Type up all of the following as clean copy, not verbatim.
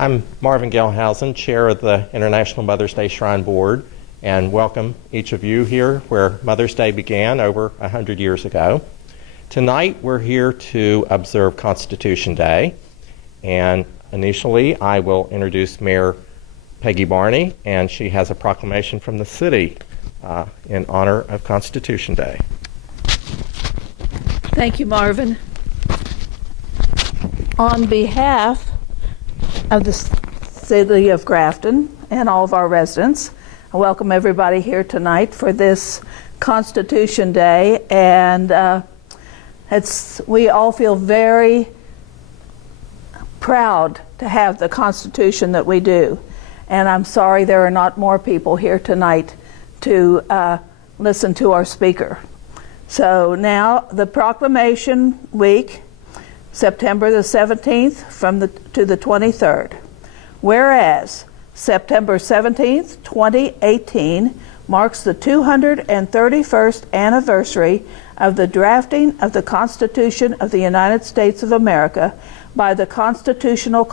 I'm Marvin Gelhausen, Chair of the International Mother's Day Shrine Board, and welcome each of you here where Mother's Day began over 100 years ago. Tonight we're here to observe Constitution Day, and initially I will introduce Mayor Peggy Barney, and she has a proclamation from the city in honor of Constitution Day. Thank you, Marvin. On behalf of the city of Grafton and all of our residents, I welcome everybody here tonight for this Constitution Day, and we all feel very proud to have the Constitution that we do. And I'm sorry there are not more people here tonight to listen to our speaker. So now the proclamation week, September the 17th to the 23rd. Whereas September 17th, 2018 marks the 231st anniversary of the drafting of the Constitution of the United States of America by the Constitutional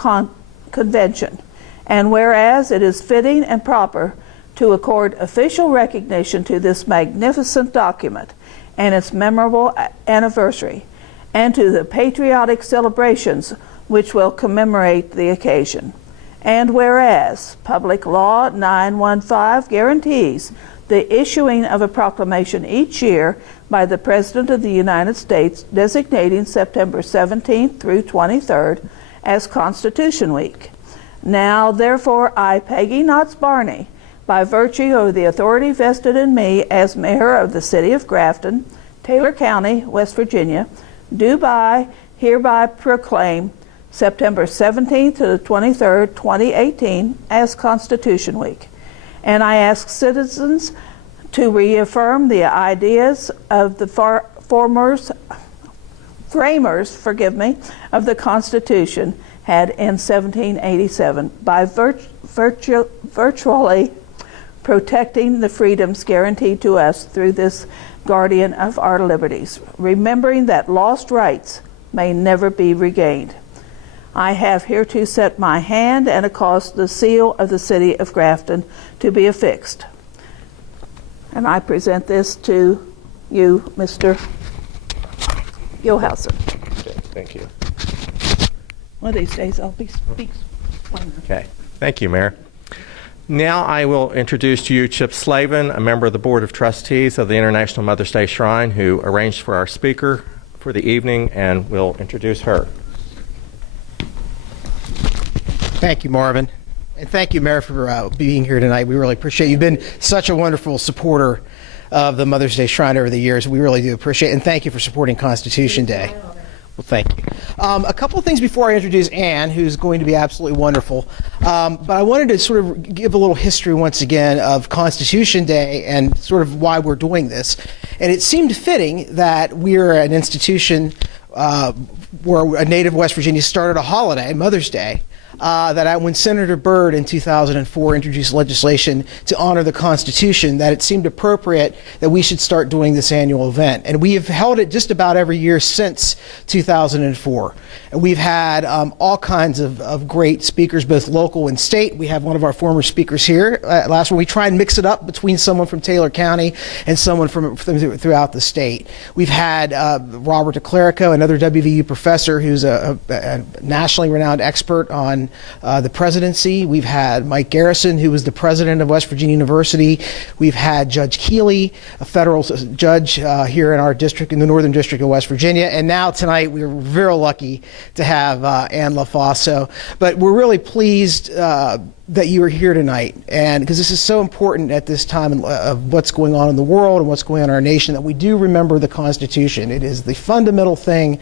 Convention. And whereas it is fitting and proper to accord official recognition to this magnificent document and its memorable anniversary, and to the patriotic celebrations which will commemorate the occasion. And whereas Public Law 915 guarantees the issuing of a proclamation each year by the President of the United States designating September 17th through 23rd as Constitution Week. Now, therefore, I, Peggy Knotts Barney, by virtue of the authority vested in me as Mayor of the City of Grafton, Taylor County, West Virginia, do hereby proclaim September 17th to the 23rd, 2018 as Constitution Week. And I ask citizens to reaffirm the ideas of the framers of the Constitution had in 1787 by virtually protecting the freedoms guaranteed to us through this guardian of our liberties, remembering that lost rights may never be regained. I have hereto set my hand and caused the seal of the city of Grafton to be affixed. And I present this to you, Mr. Gilhausen. Okay, thank you. One of these days I'll be speaking. Okay, thank you, Mayor. Now I will introduce to you Chip Slavin, a member of the Board of Trustees of the International Mother's Day Shrine, who arranged for our speaker for the evening, and will introduce her. Thank you, Marvin. And thank you, Mayor, for being here tonight. We really appreciate it. You've been such a wonderful supporter of the Mother's Day Shrine over the years. We really do appreciate it. And thank you for supporting Constitution Day. Well, thank you. A couple of things before I introduce Ann, who's going to be absolutely wonderful. But I wanted to sort of give a little history once again of Constitution Day and sort of why we're doing this. And it seemed fitting that we're an institution where a native West Virginia started a holiday, Mother's Day, when Senator Byrd in 2004 introduced legislation to honor the Constitution, that it seemed appropriate that we should start doing this annual event. And we have held it just about every year since 2004. And we've had all kinds of great speakers, both local and state. We have one of our former speakers here. Last one, we try and mix it up between someone from Taylor County and someone from throughout the state. We've had Robert DeClerico, another WVU professor who's a nationally renowned expert on the presidency. We've had Mike Garrison, who was the president of West Virginia University. We've had Judge Keeley, a federal judge here in our district, in the Northern District of West Virginia. And now tonight, we're very lucky to have Ann LaFosso. But we're really pleased that you are here tonight, and because this is so important at this time of what's going on in the world and what's going on in our nation, that we do remember the Constitution. It is the fundamental thing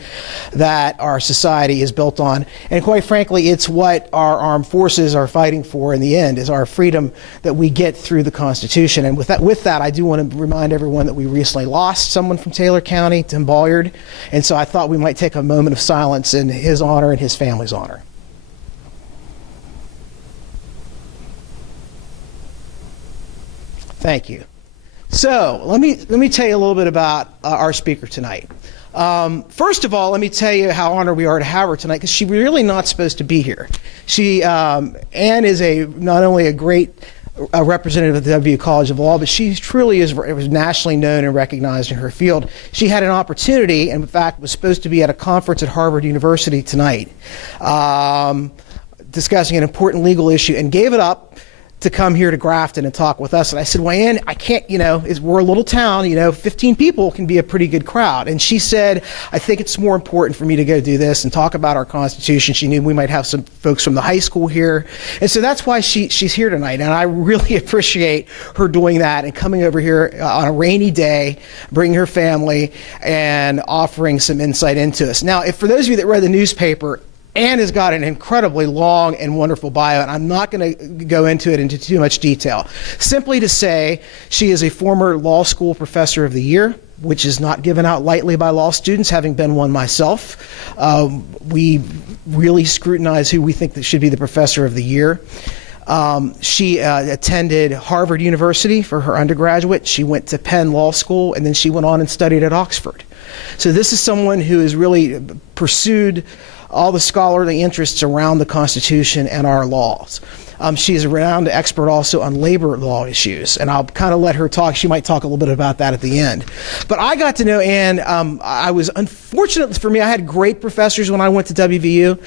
that our society is built on, and quite frankly, it's what our armed forces are fighting for in the end, is our freedom that we get through the Constitution. And with that, I do want to remind everyone that we recently lost someone from Taylor County, Tim Bolliard, and so I thought we might take a moment of silence in his honor and his family's honor. Thank you. So let me tell you a little bit about our speaker tonight. First of all, let me tell you how honored we are to have her tonight, because she's really not supposed to be here. Anne is not only a great representative of the WVU College of Law, but she truly was nationally known and recognized in her field. She had an opportunity, and in fact was supposed to be at a conference at Harvard University tonight, discussing an important legal issue, and gave it up to come here to Grafton and talk with us. And I said, well, Ann, I can't, we're a little town, 15 people can be a pretty good crowd. And she said, I think it's more important for me to go do this and talk about our Constitution. She knew we might have some folks from the high school here. And so that's why she's here tonight. And I really appreciate her doing that and coming over here on a rainy day, bringing her family and offering some insight into us. Now, for those of you that read the newspaper, Anne has got an incredibly long and wonderful bio, and I'm not going to go into too much detail. Simply to say, she is a former law school professor of the year, which is not given out lightly by law students, having been one myself. We really scrutinize who we think that should be the professor of the year. She attended Harvard University for her undergraduate. She went to Penn Law School, and then she went on and studied at Oxford. So this is someone who has really pursued all the scholarly interests around the Constitution and our laws. She is a renowned expert also on labor law issues, and I'll kind of let her talk. She might talk a little bit about that at the end. But I got to know Anne. I was unfortunate for me. I had great professors when I went to WVU,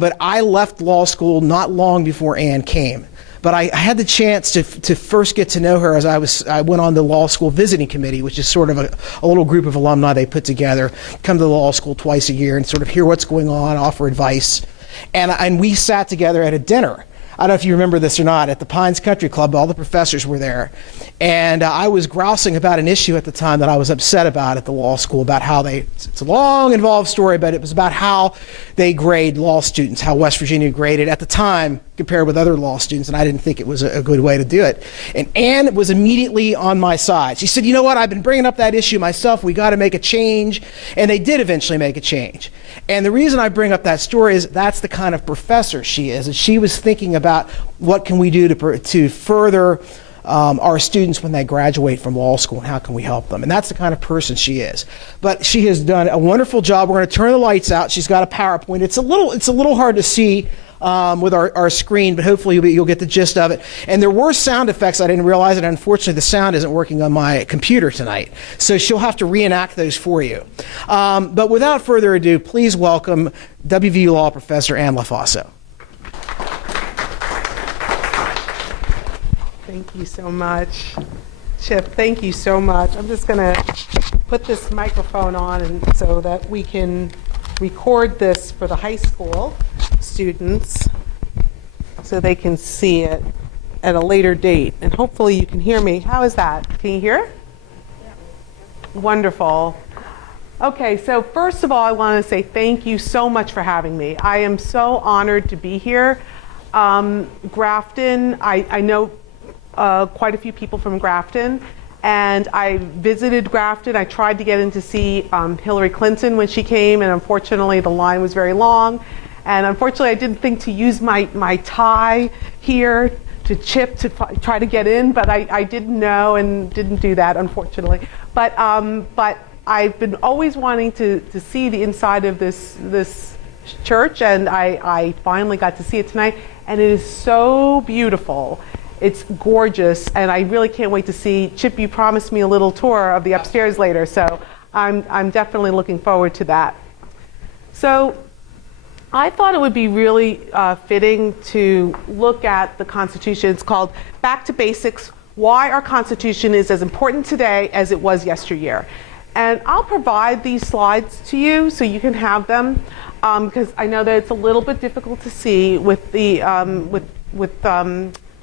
but I left law school not long before Anne came. But I had the chance to first get to know her as I went on the law school visiting committee, which is sort of a little group of alumni they put together, come to the law school twice a year and sort of hear what's going on, offer advice. And we sat together at a dinner. I don't know if you remember this or not, at the Pines Country Club. All the professors were there. And I was grousing about an issue at the time that I was upset about at the law school, about how it's a long, involved story, but it was about how they grade law students, how West Virginia graded at the time compared with other law students, and I didn't think it was a good way to do it. And Anne was immediately on my side. She said, you know what, I've been bringing up that issue myself. We got to make a change. And they did eventually make a change. And the reason I bring up that story is that's the kind of professor she is. And she was thinking about what can we do to further our students when they graduate from law school, and how can we help them? And that's the kind of person she is. But she has done a wonderful job. We're going to turn the lights out. She's got a PowerPoint. It's a little hard to see with our screen, but hopefully you'll get the gist of it. And there were sound effects. I didn't realize it. Unfortunately, the sound isn't working on my computer tonight. So she'll have to reenact those for you. But without further ado, please welcome WVU Law Professor Anne LaFaso. Thank you so much. Chip, thank you so much. I'm just going to put this microphone on and so that we can record this for the high school students so they can see it at a later date. And hopefully you can hear me. How is that? Can you hear? Yeah. Wonderful. Okay, so first of all, I want to say thank you so much for having me. I am so honored to be here. Grafton, I know quite a few people from Grafton, and I visited Grafton. I tried to get in to see Hillary Clinton when she came, and unfortunately the line was very long. And unfortunately I didn't think to use my tie here to Chip to try to get in, but I didn't know and didn't do that, unfortunately. But I've been always wanting to see the inside of this church, and I finally got to see it tonight, and it is so beautiful. It's gorgeous, and I really can't wait to see. Chip, you promised me a little tour of the upstairs later, so I'm definitely looking forward to that. So I thought it would be really fitting to look at the Constitution. It's called Back to Basics, Why Our Constitution is as Important Today as It Was Yesteryear. And I'll provide these slides to you so you can have them, because I know that it's a little bit difficult to see with the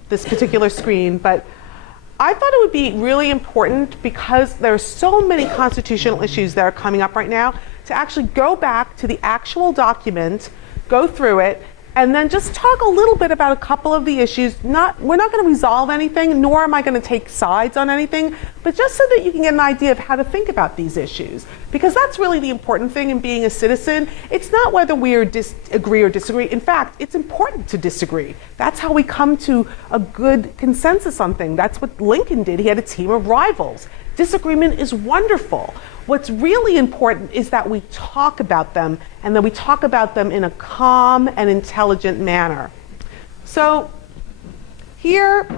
this particular screen, but I thought it would be really important, because there are so many constitutional issues that are coming up right now, to actually go back to the actual document, go through it, and then just talk a little bit about a couple of the issues. We're not going to resolve anything, nor am I going to take sides on anything, but just so that you can get an idea of how to think about these issues. Because that's really the important thing in being a citizen. It's not whether we agree or disagree. In fact, it's important to disagree. That's how we come to a good consensus on things. That's what Lincoln did. He had a team of rivals. Disagreement is wonderful. What's really important is that we talk about them, and that we talk about them in a calm and intelligent manner. So here,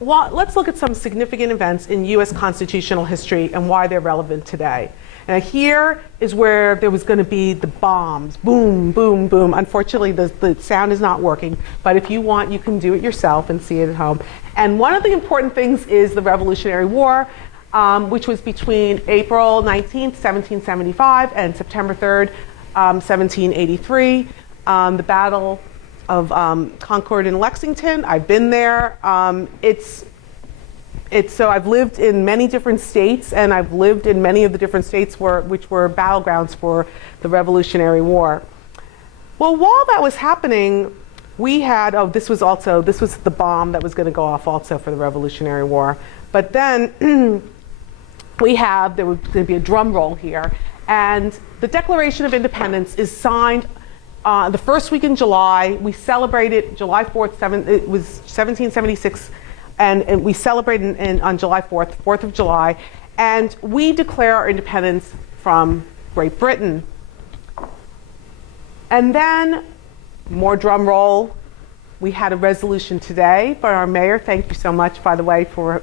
let's look at some significant events in U.S. constitutional history and why they're relevant today. And here is where there was going to be the bombs, boom, boom, boom. Unfortunately, the sound is not working, but if you want, you can do it yourself and see it at home. And one of the important things is the Revolutionary War, which was between April 19th, 1775 and September 3rd, 1783. The Battle of Concord and Lexington. I've been there. So I've lived in many different states, and I've lived in many of the different states which were battlegrounds for the Revolutionary War. Well, while that was happening, we had, this was the bomb that was going to go off also for the Revolutionary War. But then there was going to be a drum roll here, and the Declaration of Independence is signed the first week in July. We celebrated July 4th, it was 1776, and we celebrated on July 4th, 4th of July, and we declare our independence from Great Britain. And then, more drum roll, we had a resolution today by our mayor. Thank you so much, by the way, for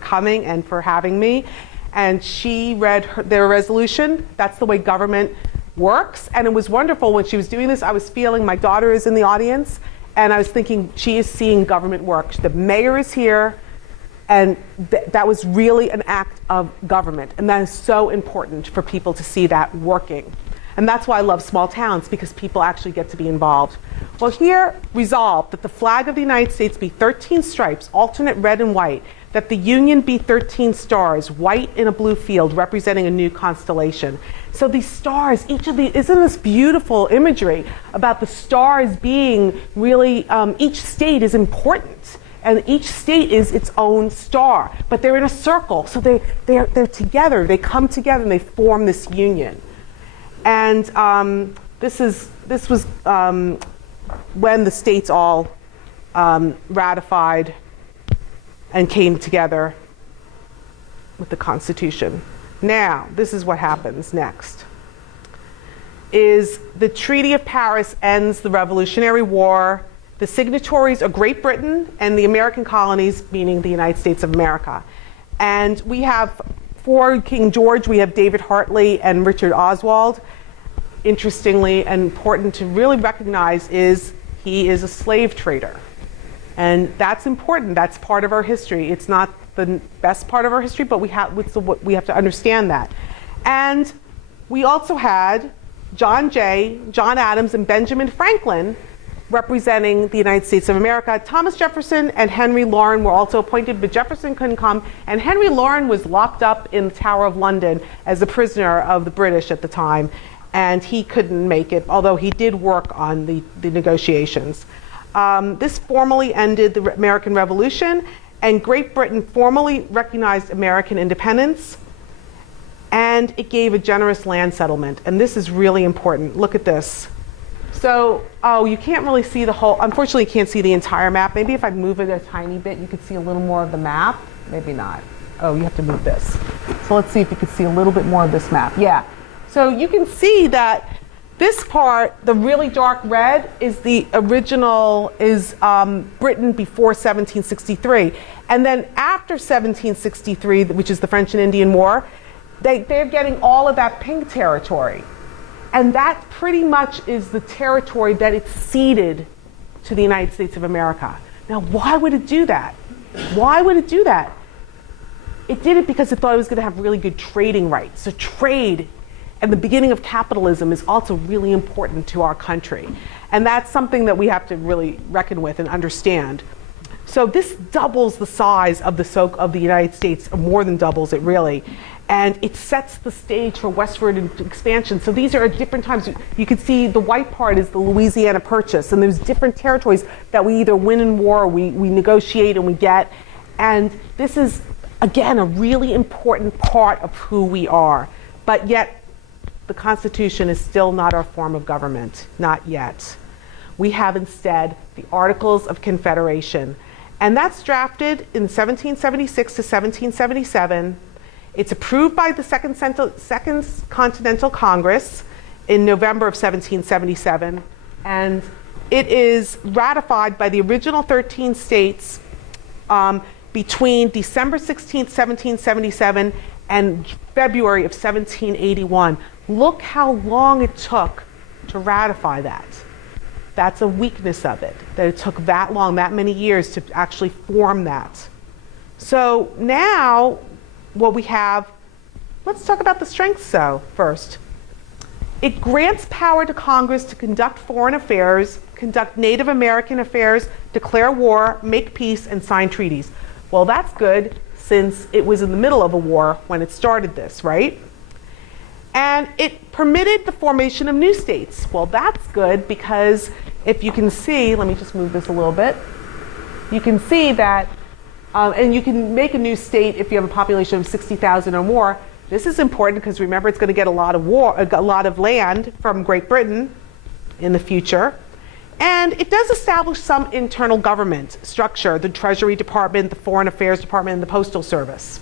coming and for having me. And she read their resolution. That's the way government works. And it was wonderful when she was doing this. I was feeling, my daughter is in the audience, and I was thinking, she is seeing government work. The mayor is here, and that was really an act of government. And that is so important for people to see that working. And that's why I love small towns, because people actually get to be involved. Well, here, resolved that the flag of the United States be 13 stripes, alternate red and white, that the Union be 13 stars, white in a blue field, representing a new constellation. So these stars, isn't this beautiful imagery about the stars being really, each state is important, and each state is its own star, but they're in a circle, so they're together, they come together and they form this union. And this was when the states all ratified and came together with the Constitution. Now, this is what happens next. Is the Treaty of Paris ends the Revolutionary War. The signatories are Great Britain and the American colonies, meaning the United States of America. And we have, for King George, we have David Hartley and Richard Oswald. Interestingly and important to really recognize is he is a slave trader. And that's important. That's part of our history. It's not the best part of our history, but we have to understand that. And we also had John Jay, John Adams, and Benjamin Franklin representing the United States of America. Thomas Jefferson and Henry Loren were also appointed, but Jefferson couldn't come. And Henry Loren was locked up in the Tower of London as a prisoner of the British at the time. And he couldn't make it, although he did work on the negotiations. This formally ended the American Revolution, and Great Britain formally recognized American independence, and it gave a generous land settlement. And this is really important. Look at this. So, you can't really see the whole, unfortunately you can't see the entire map. Maybe if I move it a tiny bit, you could see a little more of the map. Maybe not. Oh, you have to move this. So let's see if you can see a little bit more of this map. Yeah. So you can see that this part, the really dark red, is the original, Britain before 1763. And then after 1763, which is the French and Indian War, they're getting all of that pink territory. And that pretty much is the territory that it ceded to the United States of America. Now, why would it do that? Why would it do that? It did it because it thought it was going to have really good trading rights. So trade and the beginning of capitalism is also really important to our country. And that's something that we have to really reckon with and understand. So this doubles the size of the United States, or more than doubles it really. And it sets the stage for westward expansion. So these are at different times. You can see the white part is the Louisiana Purchase, and there's different territories that we either win in war or we negotiate and we get. And this is Again, a really important part of who we are. But yet, the Constitution is still not our form of government, not yet. We have instead the Articles of Confederation. And that's drafted in 1776 to 1777. It's approved by the Second Continental Congress in November of 1777. And it is ratified by the original 13 states between December 16th, 1777 and February of 1781. Look how long it took to ratify that. That's a weakness of it, that it took that long, that many years to actually form that. So now what we have, let's talk about the strengths though first. It grants power to Congress to conduct foreign affairs, conduct Native American affairs, declare war, make peace, and sign treaties. Well, that's good since it was in the middle of a war when it started this, right? And it permitted the formation of new states. Well, that's good because if you can see, let me just move this a little bit. You can see that, and you can make a new state if you have a population of 60,000 or more. This is important because remember, it's going to get a lot of land from Great Britain in the future. And it does establish some internal government structure, the Treasury Department, the Foreign Affairs Department, and the Postal Service.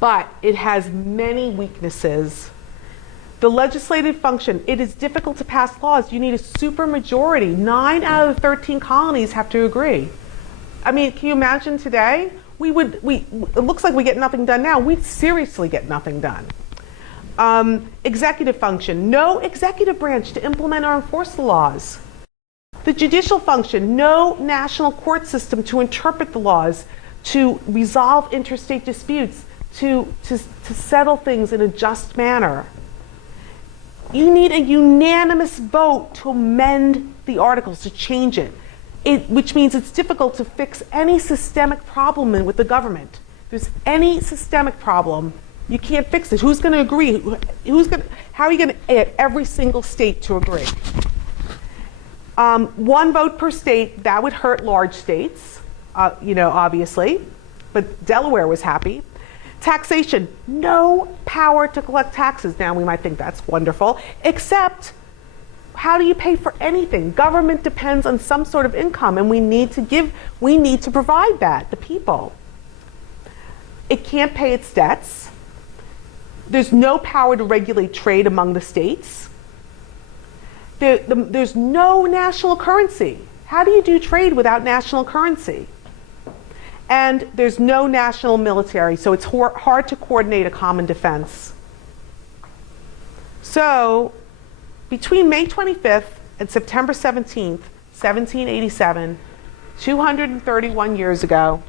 But it has many weaknesses. The legislative function, it is difficult to pass laws. You need a supermajority. 9 out of the 13 colonies have to agree. I mean, can you imagine today? It looks like we get nothing done now. We'd seriously get nothing done. Executive function, no executive branch to implement or enforce the laws. The judicial function, no national court system to interpret the laws, to resolve interstate disputes, to settle things in a just manner. You need a unanimous vote to amend the articles, to change it, which means it's difficult to fix any systemic problem with the government. If there's any systemic problem, you can't fix it. Who's going to agree? How are you going to get every single state to agree? One vote per state, that would hurt large states, obviously, but Delaware was happy. Taxation, no power to collect taxes. Now we might think that's wonderful, except how do you pay for anything? Government depends on some sort of income, and we need to provide that, the people. It can't pay its debts. There's no power to regulate trade among the states. There's no national currency. How do you do trade without national currency? And there's no national military, so it's hard to coordinate a common defense. So, between May 25th and September 17th, 1787, 231 years ago,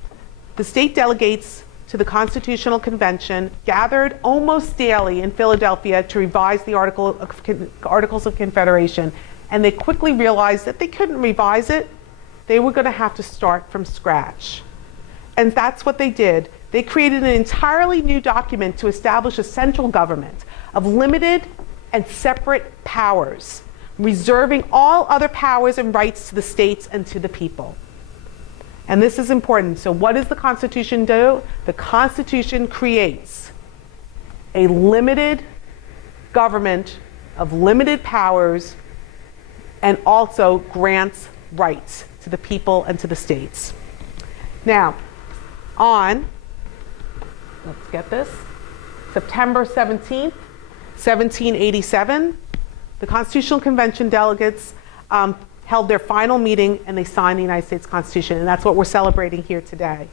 the state delegates to the Constitutional Convention gathered almost daily in Philadelphia to revise the Articles of Confederation. And they quickly realized that they couldn't revise it. They were going to have to start from scratch. And that's what they did. They created an entirely new document to establish a central government of limited and separate powers, reserving all other powers and rights to the states and to the people. And this is important. So what does the Constitution do? The Constitution creates a limited government of limited powers and also grants rights to the people and to the states. Now, let's get this, September 17th, 1787, the Constitutional Convention delegates held their final meeting and they signed the United States Constitution, and that's what we're celebrating here today.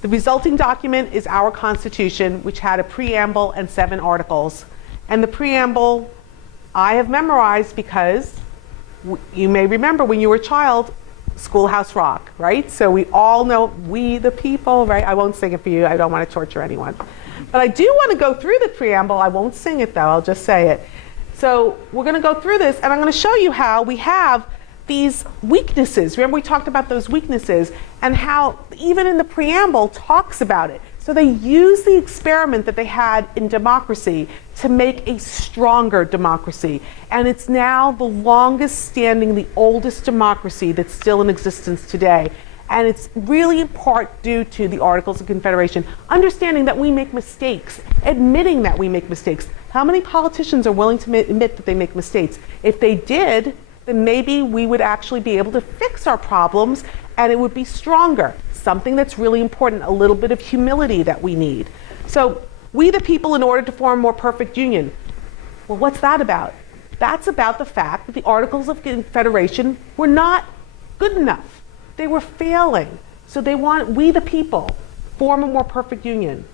The resulting document is our Constitution, which had a preamble and 7 articles. And the preamble I have memorized because you may remember when you were a child, Schoolhouse Rock, right? So we all know we the people, right? I won't sing it for you. I don't want to torture anyone. But I do want to go through the preamble. I won't sing it though. I'll just say it. So we're going to go through this, and I'm going to show you how we have these weaknesses. Remember we talked about those weaknesses and how even in the preamble talks about it. So they use the experiment that they had in democracy to make a stronger democracy. And it's now the longest standing, the oldest democracy that's still in existence today. And it's really in part due to the Articles of Confederation, understanding that we make mistakes, admitting that we make mistakes. How many politicians are willing to admit that they make mistakes? If they did, then maybe we would actually be able to fix our problems and it would be stronger. Something that's really important, a little bit of humility that we need. So, we the people in order to form a more perfect union. Well, what's that about? That's about the fact that the Articles of Confederation were not good enough. They were failing. So they want, we the people, form a more perfect union.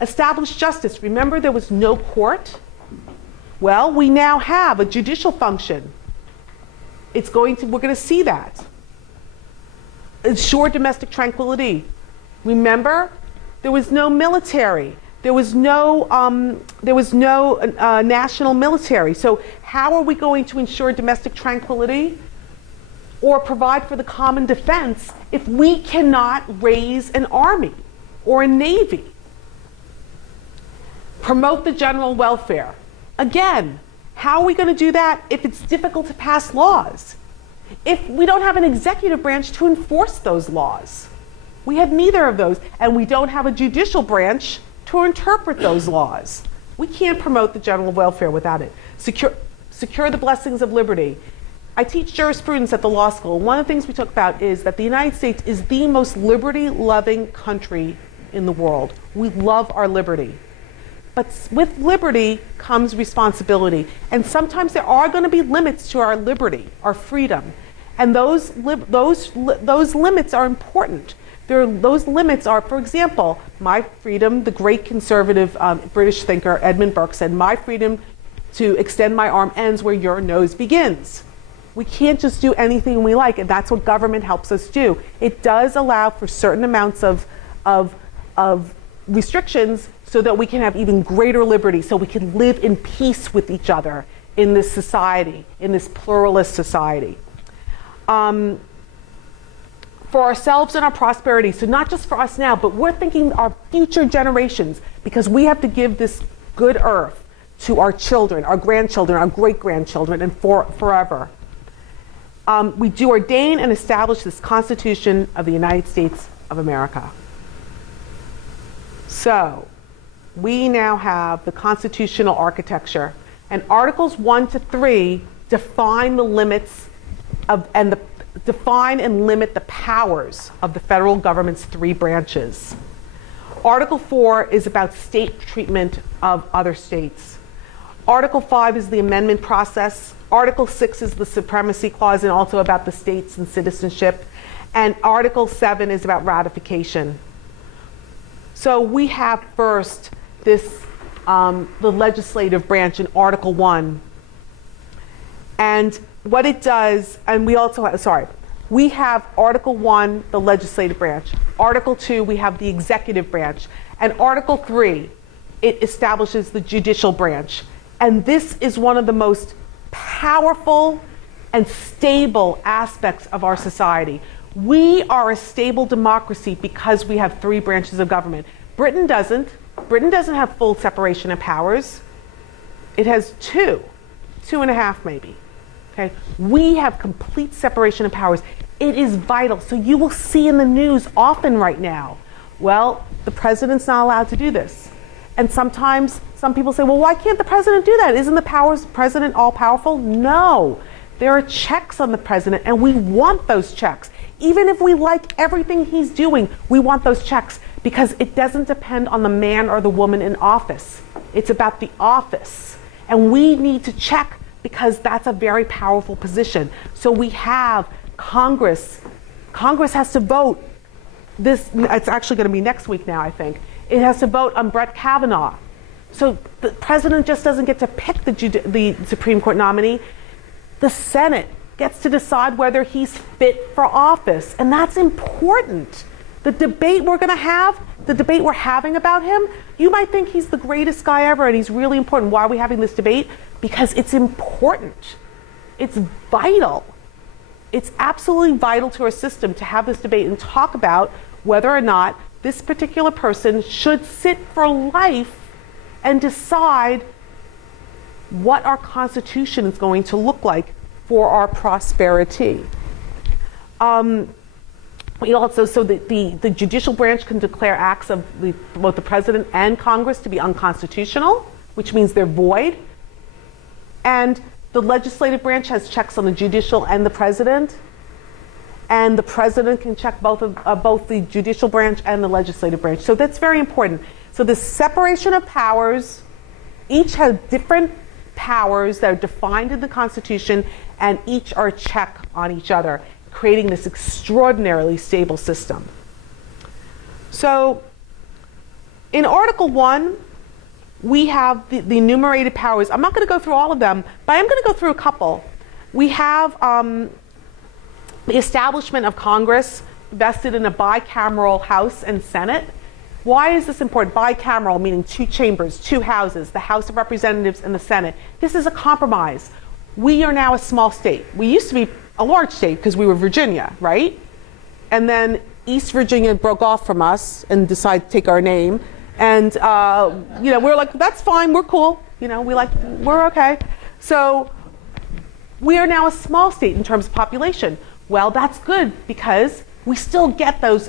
Establish justice. Remember there was no court? Well, we now have a judicial function. We're going to see that. Ensure domestic tranquility. Remember, there was no military. There was no national military. So how are we going to ensure domestic tranquility or provide for the common defense if we cannot raise an army or a navy? Promote the general welfare. Again, how are we going to do that if it's difficult to pass laws? If we don't have an executive branch to enforce those laws? We have neither of those, and we don't have a judicial branch to interpret those laws. We can't promote the general welfare without it. Secure the blessings of liberty. I teach jurisprudence at the law school. One of the things we talk about is that the United States is the most liberty-loving country in the world. We love our liberty. But with liberty comes responsibility. And sometimes there are going to be limits to our liberty, our freedom. And those limits are important. Those limits are, for example, my freedom, the great conservative British thinker Edmund Burke said, my freedom to extend my arm ends where your nose begins. We can't just do anything we like, and that's what government helps us do. It does allow for certain amounts of restrictions so that we can have even greater liberty, so we can live in peace with each other in this society, in this pluralist society. For ourselves and our prosperity, so not just for us now, but we're thinking our future generations, because we have to give this good earth to our children, our grandchildren, our great-grandchildren, and forever. We do ordain and establish this Constitution of the United States of America. So, we now have the constitutional architecture, and Articles 1 to 3 define the limits of, define and limit the powers of the federal government's three branches. Article 4 is about state treatment of other states. Article 5 is the amendment process. Article 6 is the supremacy clause and also about the states and citizenship. And Article 7 is about ratification. So we have first this, the legislative branch in Article 1. And what it does, and we also have, we have Article 1, the legislative branch. Article 2, we have the executive branch. And Article 3, it establishes the judicial branch. And this is one of the most powerful and stable aspects of our society. We are a stable democracy because we have three branches of government. Britain doesn't. Britain doesn't have full separation of powers. It has two and a half maybe. Okay? We have complete separation of powers. It is vital. So you will see in the news often right now, well, the president's not allowed to do this. And sometimes some people say, well, why can't the president do that? Isn't the president all-powerful? No. There are checks on the president, and we want those checks. Even if we like everything he's doing, we want those checks because it doesn't depend on the man or the woman in office. It's about the office. And we need to check because that's a very powerful position. So we have Congress. Congress has to vote. It's actually going to be next week now, I think. It has to vote on Brett Kavanaugh. So the president just doesn't get to pick the Supreme Court nominee. The Senate gets to decide whether he's fit for office. And that's important. The debate we're going to have, the debate we're having about him, you might think he's the greatest guy ever and he's really important. Why are we having this debate? Because it's important. It's vital. It's absolutely vital to our system to have this debate and talk about whether or not this particular person should sit for life and decide what our Constitution is going to look like for our prosperity. We also, so the judicial branch can declare acts of both the president and Congress to be unconstitutional, which means they're void. And the legislative branch has checks on the judicial and the president. And the president can check both the judicial branch and the legislative branch. So that's very important. So the separation of powers, each has different powers that are defined in the Constitution, and each are a check on each other, creating this extraordinarily stable system. So in Article 1, we have the enumerated powers. I'm not going to go through all of them, but I'm going to go through a couple. We have the establishment of Congress vested in a bicameral House and Senate. Why is this important? Bicameral, meaning two chambers, two houses, the House of Representatives and the Senate. This is a compromise. We are now a small state. We used to be a large state because we were Virginia, right? And then East Virginia broke off from us and decided to take our name. And we were like, that's fine, we're cool. We're okay. So we are now a small state in terms of population. Well, that's good because we still get those.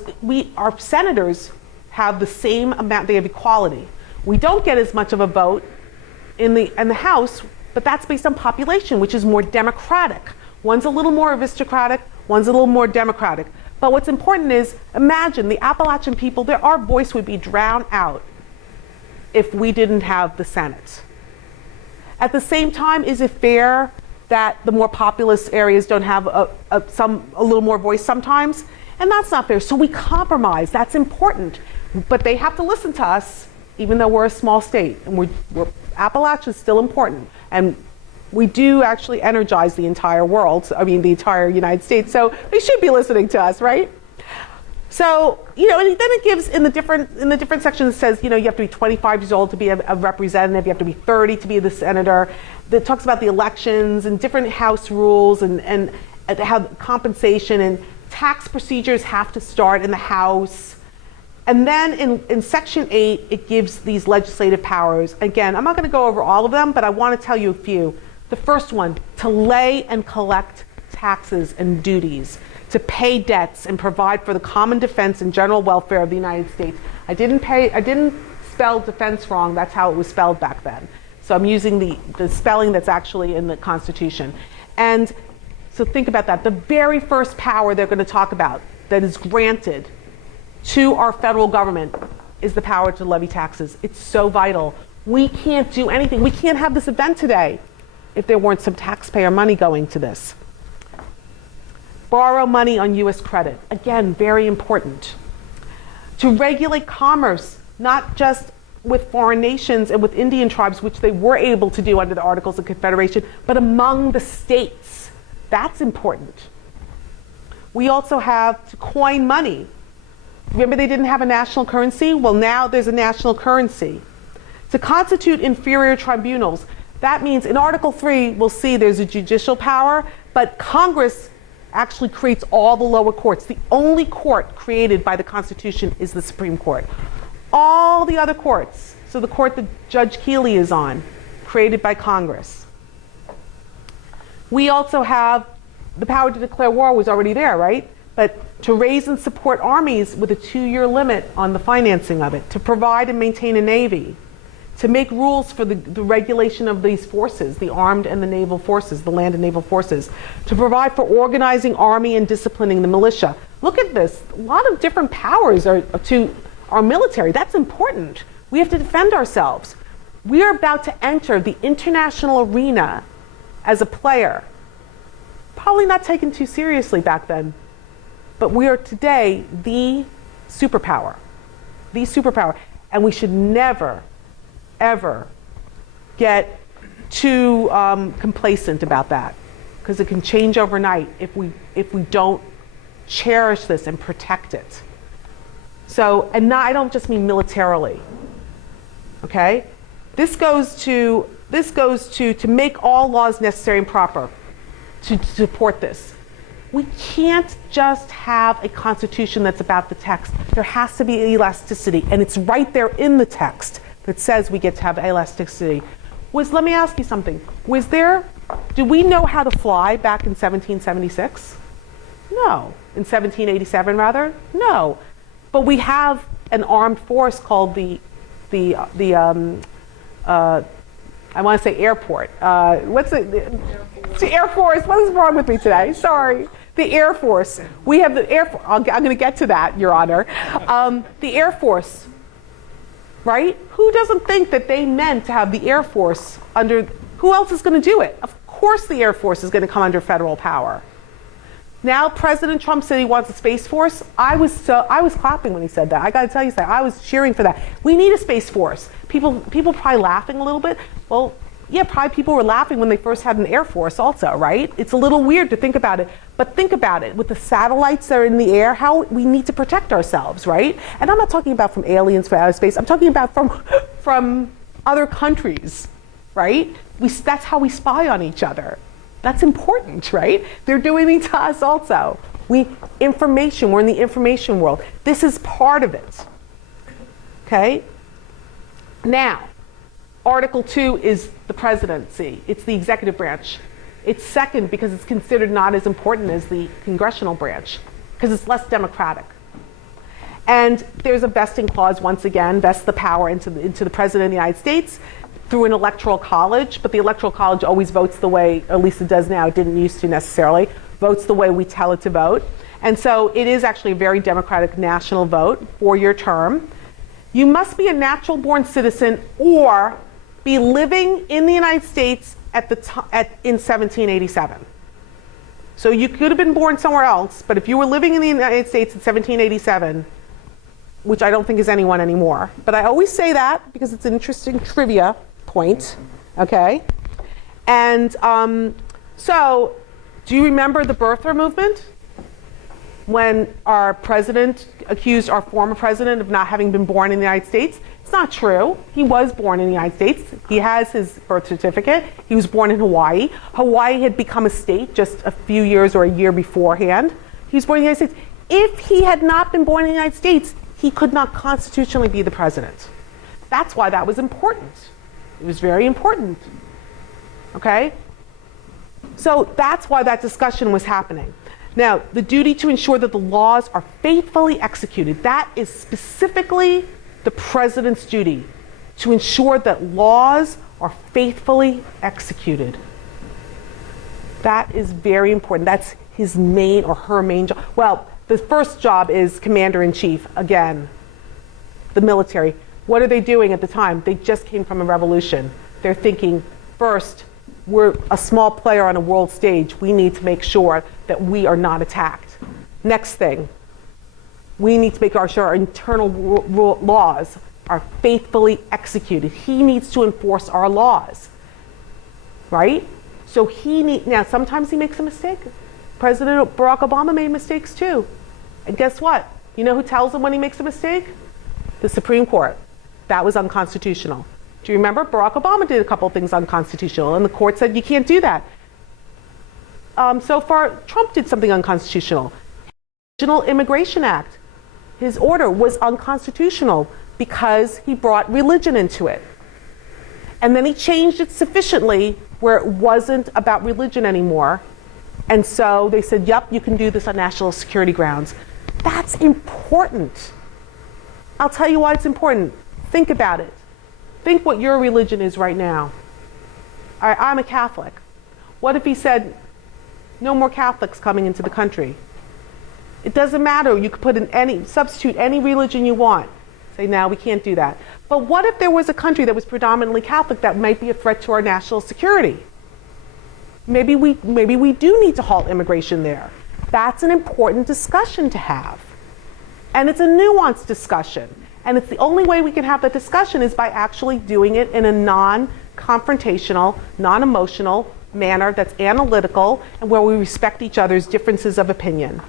Our senators have the same amount. They have equality. We don't get as much of a vote in the House, but that's based on population, which is more democratic. One's a little more aristocratic, one's a little more democratic. But what's important is, imagine the Appalachian people, our voice would be drowned out if we didn't have the Senate. At the same time, is it fair that the more populous areas don't have a little more voice sometimes? And that's not fair. So we compromise. That's important. But they have to listen to us, even though we're a small state. And Appalachia is still important. And we do actually energize the entire world, the entire United States. So they should be listening to us, right? So, and then it gives in the different sections, it says, you have to be 25 years old to be a representative, you have to be 30 to be the senator. It talks about the elections and different House rules and how compensation and tax procedures have to start in the House. And then in Section 8, it gives these legislative powers. Again, I'm not going to go over all of them, but I want to tell you a few. The first one, to lay and collect taxes and duties, to pay debts and provide for the common defense and general welfare of the United States. I didn't spell defense wrong. That's how it was spelled back then. So I'm using the spelling that's actually in the Constitution. And so think about that. The very first power they're going to talk about that is granted to our federal government is the power to levy taxes. It's so vital. We can't do anything. We can't have this event today if there weren't some taxpayer money going to this. Borrow money on U.S. credit. Again, very important. To regulate commerce, not just with foreign nations and with Indian tribes, which they were able to do under the Articles of Confederation, but among the states. That's important. We also have to coin money. Remember they didn't have a national currency? Well, now there's a national currency. To constitute inferior tribunals. That means in Article 3, we'll see there's a judicial power, but Congress actually creates all the lower courts. The only court created by the Constitution is the Supreme Court. All the other courts, so the court that Judge Keeley is on, created by Congress. We also have the power to declare war was already there, right? But to raise and support armies with a 2-year limit on the financing of it, to provide and maintain a navy, to make rules for the regulation of these forces, the armed and the naval forces, the land and naval forces, to provide for organizing army and disciplining the militia. Look at this. A lot of different powers are to our military. That's important. We have to defend ourselves. We are about to enter the international arena as a player. Probably not taken too seriously back then, but we are today the superpower. The superpower. And we should never, ever get too complacent about that, because it can change overnight if we don't cherish this and protect it. So, and I don't just mean militarily. Okay, this goes to make all laws necessary and proper to support this. We can't just have a constitution that's about the text. There has to be elasticity, and it's right there in the text that says we get to have elasticity. Let me ask you something. Do we know how to fly back in 1776? No. in 1787 rather? No. But we have an armed force called I want to say airport. What's it? The Air Force. What is wrong with me today? Sorry. The Air Force. We have the Air Force. I'm going to get to that, Your Honor. The Air Force, right? Who doesn't think that they meant to have the Air Force under, who else is going to do it? Of course the Air Force is going to come under federal power. Now President Trump said he wants a Space Force. I was clapping when he said that. I got to tell you something. I was cheering for that. We need a Space Force. People probably laughing a little bit. Well, yeah, probably people were laughing when they first had an Air Force also, right? It's a little weird to think about it. But think about it. With the satellites that are in the air, how we need to protect ourselves, right? And I'm not talking about from aliens from outer space. I'm talking about from other countries, right? That's how we spy on each other. That's important, right? They're doing it to us also. We're in the information world. This is part of it, okay? Now, Article 2 is the presidency. It's the executive branch. It's second because it's considered not as important as the congressional branch because it's less democratic. And there's a vesting clause, once again, vests the power into the President of the United States through an electoral college, but the electoral college always votes the way, or at least it does now, it didn't used to necessarily, votes the way we tell it to vote. And so it is actually a very democratic national vote, 4-year term. You must be a natural born citizen or be living in the United States in 1787. So you could have been born somewhere else, but if you were living in the United States in 1787, which I don't think is anyone anymore, but I always say that because it's an interesting trivia point, okay? And so, do you remember the birther movement? When our president accused our former president of not having been born in the United States? It's not true. He was born in the United States. He has his birth certificate. He was born in Hawaii. Hawaii had become a state just a few years or a year beforehand. He was born in the United States. If he had not been born in the United States, he could not constitutionally be the president. That's why that was important. It was very important, okay? So that's why that discussion was happening. Now, the duty to ensure that the laws are faithfully executed, that is specifically the president's duty, to ensure that laws are faithfully executed. That is very important. That's his main or her main job. Well, the first job is commander-in-chief, again, the military. What are they doing at the time? They just came from a revolution. They're thinking, first, we're a small player on a world stage. We need to make sure that we are not attacked. Next thing, we need to make sure our internal laws are faithfully executed. He needs to enforce our laws, right? So now sometimes he makes a mistake. President Barack Obama made mistakes too. And guess what? You know who tells him when he makes a mistake? The Supreme Court. That was unconstitutional. Do you remember? Barack Obama did a couple of things unconstitutional, and the court said you can't do that. So far, Trump did something unconstitutional. The Original Immigration Act, his order was unconstitutional because he brought religion into it. And then he changed it sufficiently where it wasn't about religion anymore. And so they said, yep, you can do this on national security grounds. That's important. I'll tell you why it's important. Think about it. Think what your religion is right now. I'm a Catholic. What if he said, no more Catholics coming into the country? It doesn't matter. You could put in substitute any religion you want. Say, now we can't do that. But what if there was a country that was predominantly Catholic that might be a threat to our national security? Maybe we do need to halt immigration there. That's an important discussion to have. And it's a nuanced discussion. And it's the only way we can have that discussion is by actually doing it in a non-confrontational, non-emotional manner that's analytical and where we respect each other's differences of opinion.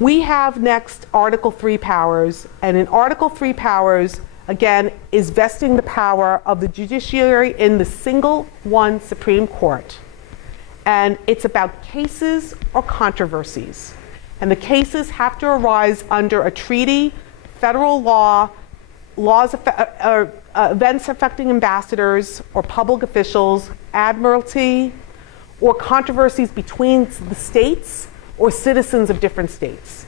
We have next Article 3 powers, and in Article 3 powers, again, is vesting the power of the judiciary in the single one Supreme Court. And it's about cases or controversies. And the cases have to arise under a treaty, federal law, events affecting ambassadors or public officials, admiralty, or controversies between the states or citizens of different states.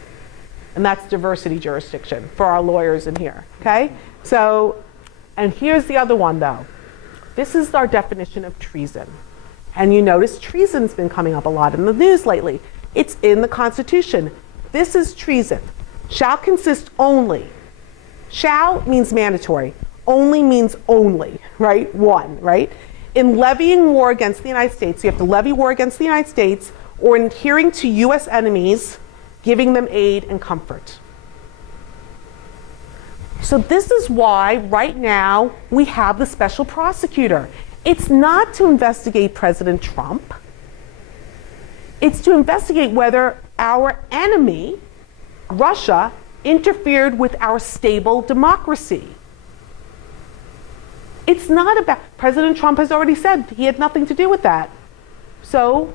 And that's diversity jurisdiction for our lawyers in here, okay? So, and here's the other one though. This is our definition of treason. And you notice treason's been coming up a lot in the news lately. It's in the Constitution. This is treason. Shall consist only. Shall means mandatory. Only means only, right? One, right? In levying war against the United States, you have to levy war against the United States, or in adhering to U.S. enemies, giving them aid and comfort. So this is why right now we have the special prosecutor. It's not to investigate President Trump. It's to investigate whether our enemy, Russia, interfered with our stable democracy. It's not about, President Trump has already said he had nothing to do with that. So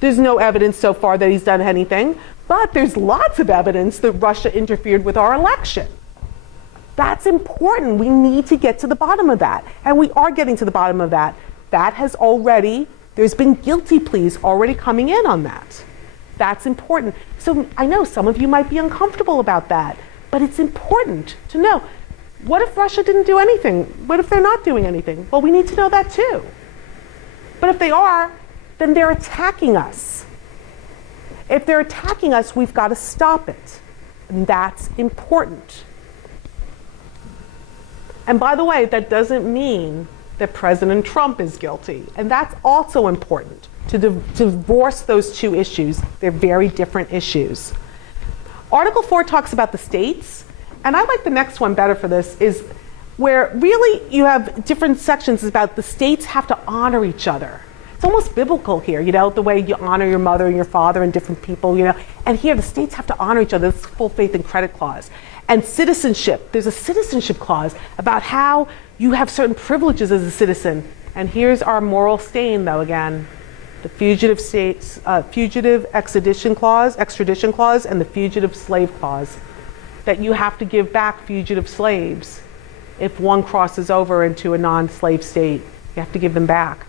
there's no evidence so far that he's done anything, but there's lots of evidence that Russia interfered with our election. That's important. We need to get to the bottom of that. And we are getting to the bottom of that. That has already, there's been guilty pleas already coming in on that. That's important. So I know some of you might be uncomfortable about that, but it's important to know. What if Russia didn't do anything? What if they're not doing anything? Well, we need to know that too. But if they are, then they're attacking us. If they're attacking us, we've got to stop it. And that's important. And by the way, that doesn't mean that President Trump is guilty. And that's also important, to divorce those two issues. They're very different issues. Article 4 talks about the states. And I like the next one better for this, is where really you have different sections about the states have to honor each other. It's almost biblical here, you know, the way you honor your mother and your father and different people, you know. And here the states have to honor each other. This full faith and credit clause. And citizenship, there's a citizenship clause about how you have certain privileges as a citizen. And here's our moral stain, though, again. The fugitive extradition clause, and the fugitive slave clause. That you have to give back fugitive slaves if one crosses over into a non-slave state. You have to give them back.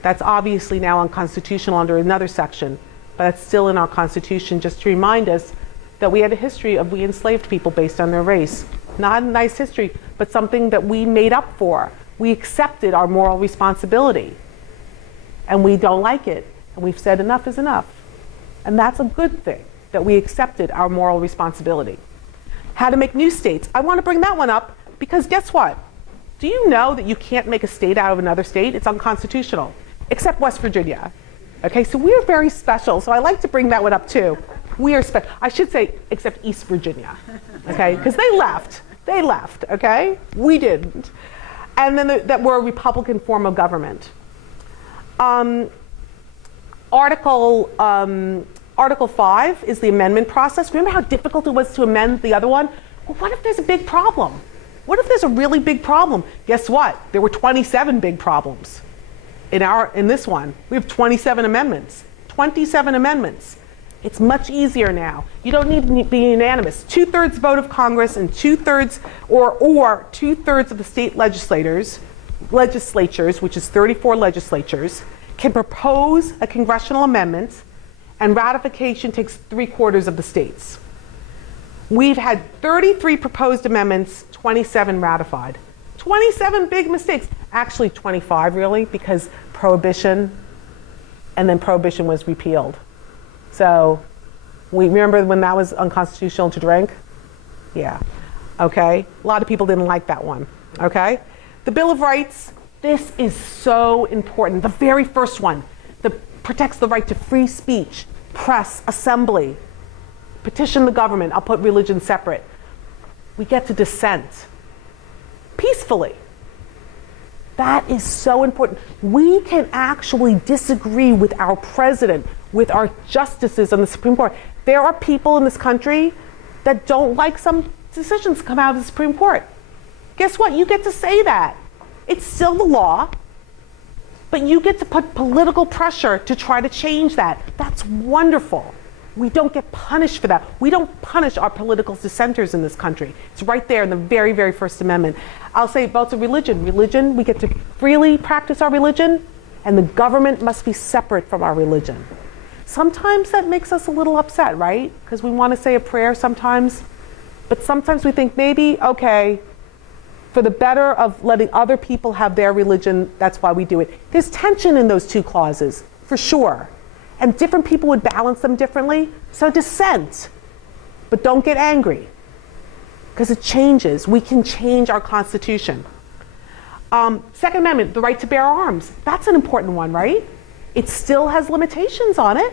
That's obviously now unconstitutional under another section, but that's still in our Constitution, just to remind us that we had a history of we enslaved people based on their race. Not a nice history, but something that we made up for. We accepted our moral responsibility, and we don't like it, and we've said enough is enough. And that's a good thing, that we accepted our moral responsibility. How to make new states. I want to bring that one up because guess what? Do you know that you can't make a state out of another state? It's unconstitutional, except West Virginia. Okay, so we're very special, so I like to bring that one up too. We are special. I should say, except East Virginia, okay? Because they left, okay? We didn't. And then that we're a Republican form of government. Article 5 is the amendment process. Remember how difficult it was to amend the other one? Well, what if there's a big problem? What if there's a really big problem? Guess what? There were 27 big problems in this one. We have 27 amendments. 27 amendments. It's much easier now. You don't need to be unanimous. 2/3 vote of Congress and 2/3 or 2/3 of the state legislatures, which is 34 legislatures, can propose a congressional amendment, and ratification takes 3/4 of the states. We've had 33 proposed amendments, 27 ratified. 27 big mistakes. Actually 25 really, because prohibition, and then prohibition was repealed. So we remember when that was unconstitutional to drink? Yeah, okay. A lot of people didn't like that one, okay? The Bill of Rights, this is so important. The very first one, that protects the right to free speech, press, assembly, petition the government. I'll put religion separate. We get to dissent peacefully. That is so important. We can actually disagree with our president, with our justices on the Supreme Court. There are people in this country that don't like some decisions come out of the Supreme Court. Guess what? You get to say that. It's still the law, but you get to put political pressure to try to change that. That's wonderful. We don't get punished for that. We don't punish our political dissenters in this country. It's right there in the very, very First Amendment. I'll say about the religion. Religion, we get to freely practice our religion, and the government must be separate from our religion. Sometimes that makes us a little upset, right? Because we want to say a prayer sometimes, but sometimes we think maybe, okay, for the better of letting other people have their religion, that's why we do it. There's tension in those two clauses, for sure. And different people would balance them differently. So dissent, but don't get angry, because it changes. We can change our Constitution. Second Amendment, the right to bear arms. That's an important one, right? It still has limitations on it.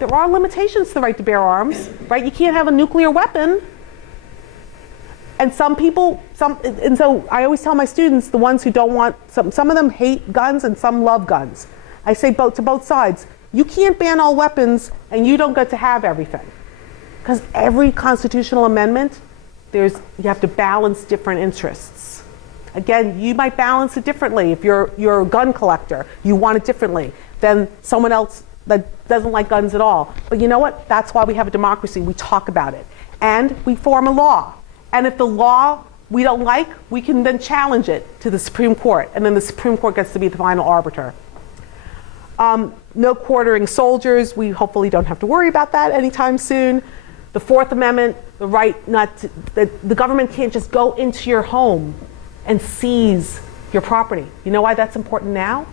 There are limitations to the right to bear arms, right? You can't have a nuclear weapon. And some people, and so I always tell my students, the ones who don't want, some of them hate guns and some love guns. I say to both sides, you can't ban all weapons and you don't get to have everything. Because every constitutional amendment, you have to balance different interests. Again, you might balance it differently. If you're a gun collector, you want it differently than someone else that doesn't like guns at all. But you know what? That's why we have a democracy. We talk about it. And we form a law. And if the law we don't like, we can then challenge it to the Supreme Court. And then the Supreme Court gets to be the final arbiter. No quartering soldiers. We hopefully don't have to worry about that anytime soon. The Fourth Amendment, the right not to, the government can't just go into your home and seize your property. You know why that's important now?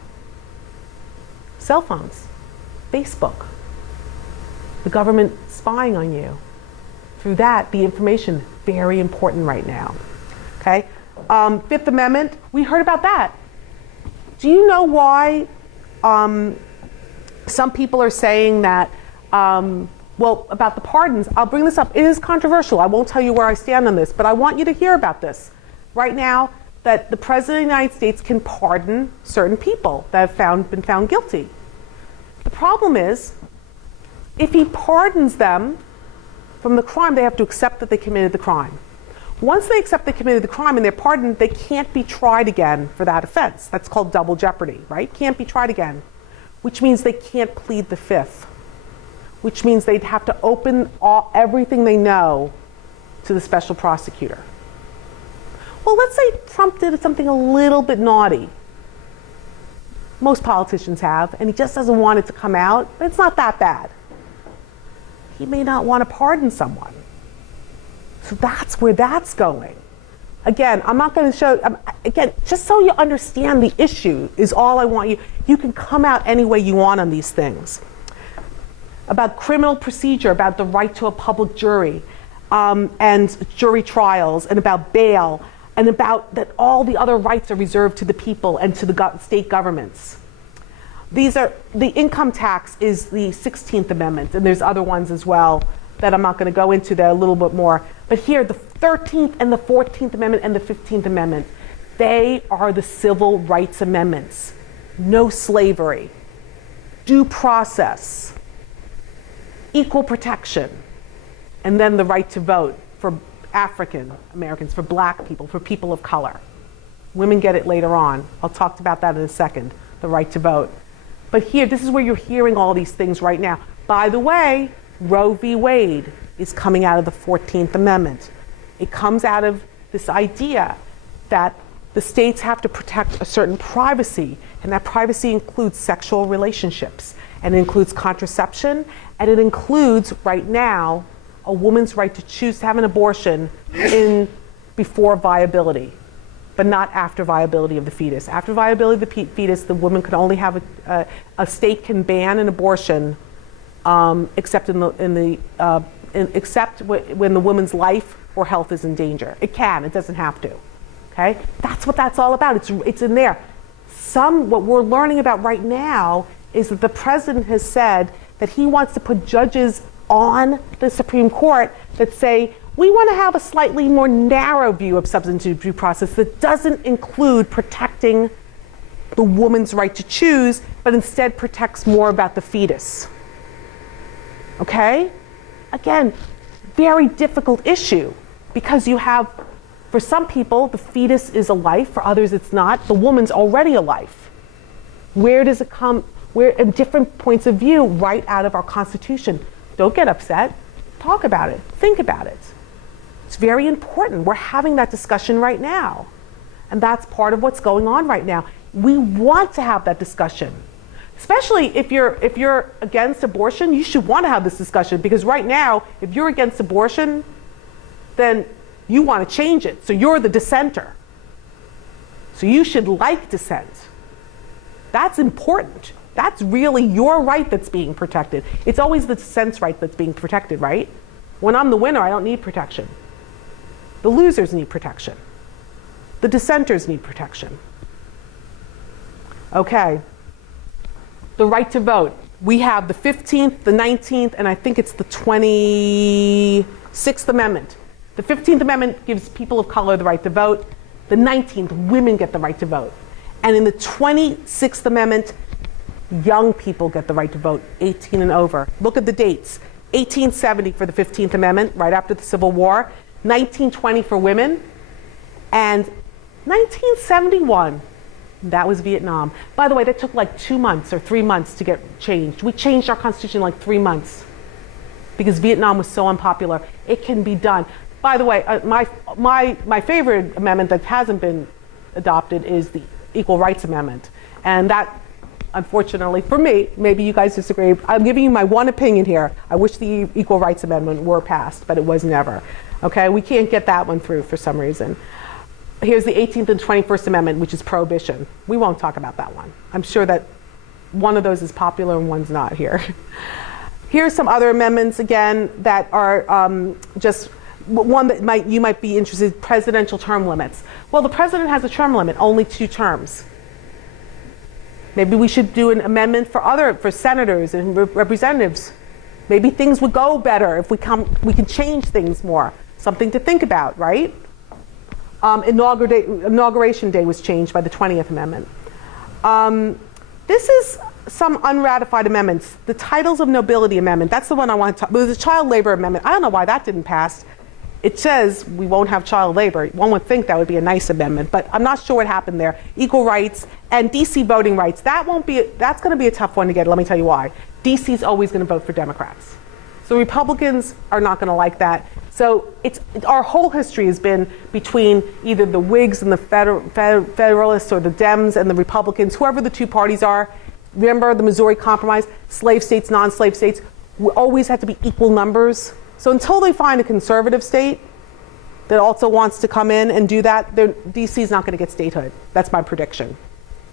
Cell phones, Facebook, the government spying on you. Through that, the information, very important right now. Okay? Fifth Amendment, we heard about that. Do you know why some people are saying that, well, about the pardons? I'll bring this up. It is controversial. I won't tell you where I stand on this, but I want you to hear about this. Right now, that the President of the United States can pardon certain people that have been found guilty. The problem is, if he pardons them from the crime, they have to accept that they committed the crime. Once they accept they committed the crime and they're pardoned, they can't be tried again for that offense. That's called double jeopardy, right? Can't be tried again, which means they can't plead the fifth, which means they'd have to open everything they know to the special prosecutor. Well, let's say Trump did something a little bit naughty. Most politicians have, and he just doesn't want it to come out. It's not that bad. He may not want to pardon someone. So that's where that's going. Again, I'm not going to show, again, just so you understand the issue is all I want you. You can come out any way you want on these things. About criminal procedure, about the right to a public jury, and jury trials, and about bail, and about that all the other rights are reserved to the people and to the state governments. These are, the income tax is the 16th Amendment, and there's other ones as well that I'm not going to go into. They're a little bit more. But here, the 13th and the 14th Amendment and the 15th Amendment, they are the civil rights amendments. No slavery, due process, equal protection, and then the right to vote for African Americans, for black people, for people of color. Women get it later on. I'll talk about that in a second, the right to vote. But here, this is where you're hearing all these things right now. By the way, Roe v. Wade is coming out of the 14th Amendment. It comes out of this idea that the states have to protect a certain privacy, and that privacy includes sexual relationships, and it includes contraception, and it includes, right now, a woman's right to choose to have an abortion before viability, but not after viability of the fetus. After viability of the fetus, the woman could only have a state can ban an abortion, except except when the woman's life or health is in danger. It can. It doesn't have to. Okay, that's what that's all about. It's in there. What we're learning about right now is that the president has said that he wants to put judges on the Supreme Court that say, we want to have a slightly more narrow view of substantive due process that doesn't include protecting the woman's right to choose, but instead protects more about the fetus. Okay? Again, very difficult issue, because you have, for some people, the fetus is a life, for others it's not. The woman's already a life. Where does it come? Where, in different points of view, right out of our Constitution. Don't get upset. Talk about it. Think about it. It's very important. We're having that discussion right now. And that's part of what's going on right now. We want to have that discussion. Especially if you're against abortion, you should want to have this discussion, because right now, if you're against abortion, then you want to change it. So you're the dissenter. So you should like dissent. That's important. That's really your right that's being protected. It's always the dissent's right that's being protected, right? When I'm the winner, I don't need protection. The losers need protection. The dissenters need protection. Okay. The right to vote. We have the 15th, the 19th, and I think it's the 26th Amendment. The 15th Amendment gives people of color the right to vote. The 19th, women get the right to vote. And in the 26th Amendment, young people get the right to vote, 18 and over. Look at the dates. 1870 for the 15th Amendment, right after the Civil War. 1920 for women. And 1971, that was Vietnam. By the way, that took like 2 months or 3 months to get changed. We changed our constitution in like 3 months because Vietnam was so unpopular. It can be done. By the way, my favorite amendment that hasn't been adopted is the Equal Rights Amendment. And that, unfortunately, for me, maybe you guys disagree. I'm giving you my one opinion here. I wish the Equal Rights Amendment were passed, but it was never. Okay, we can't get that one through for some reason. Here's the 18th and 21st Amendment, which is prohibition. We won't talk about that one. I'm sure that one of those is popular and one's not here. Here's some other amendments, again, that are just one that you might be interested in, presidential term limits. Well, the president has a term limit, only 2 terms. Maybe we should do an amendment for senators and representatives. Maybe things would go better if we can change things more. Something to think about, right? Inauguration Day was changed by the 20th Amendment. This is some unratified amendments. The Titles of Nobility Amendment, that's the one I want to talk about. There's a Child Labor Amendment. I don't know why that didn't pass. It says we won't have child labor. One would think that would be a nice amendment, but I'm not sure what happened there. Equal rights and DC voting rights. That's going to be a tough one to get. Let me tell you why. DC's always going to vote for Democrats. So Republicans are not going to like that. So our whole history has been between either the Whigs and the Federalists, or the Dems and the Republicans, whoever the 2 parties are. Remember the Missouri Compromise, slave states, non-slave states, we always had to be equal numbers. So until they find a conservative state that also wants to come in and do that, DC is not going to get statehood. That's my prediction.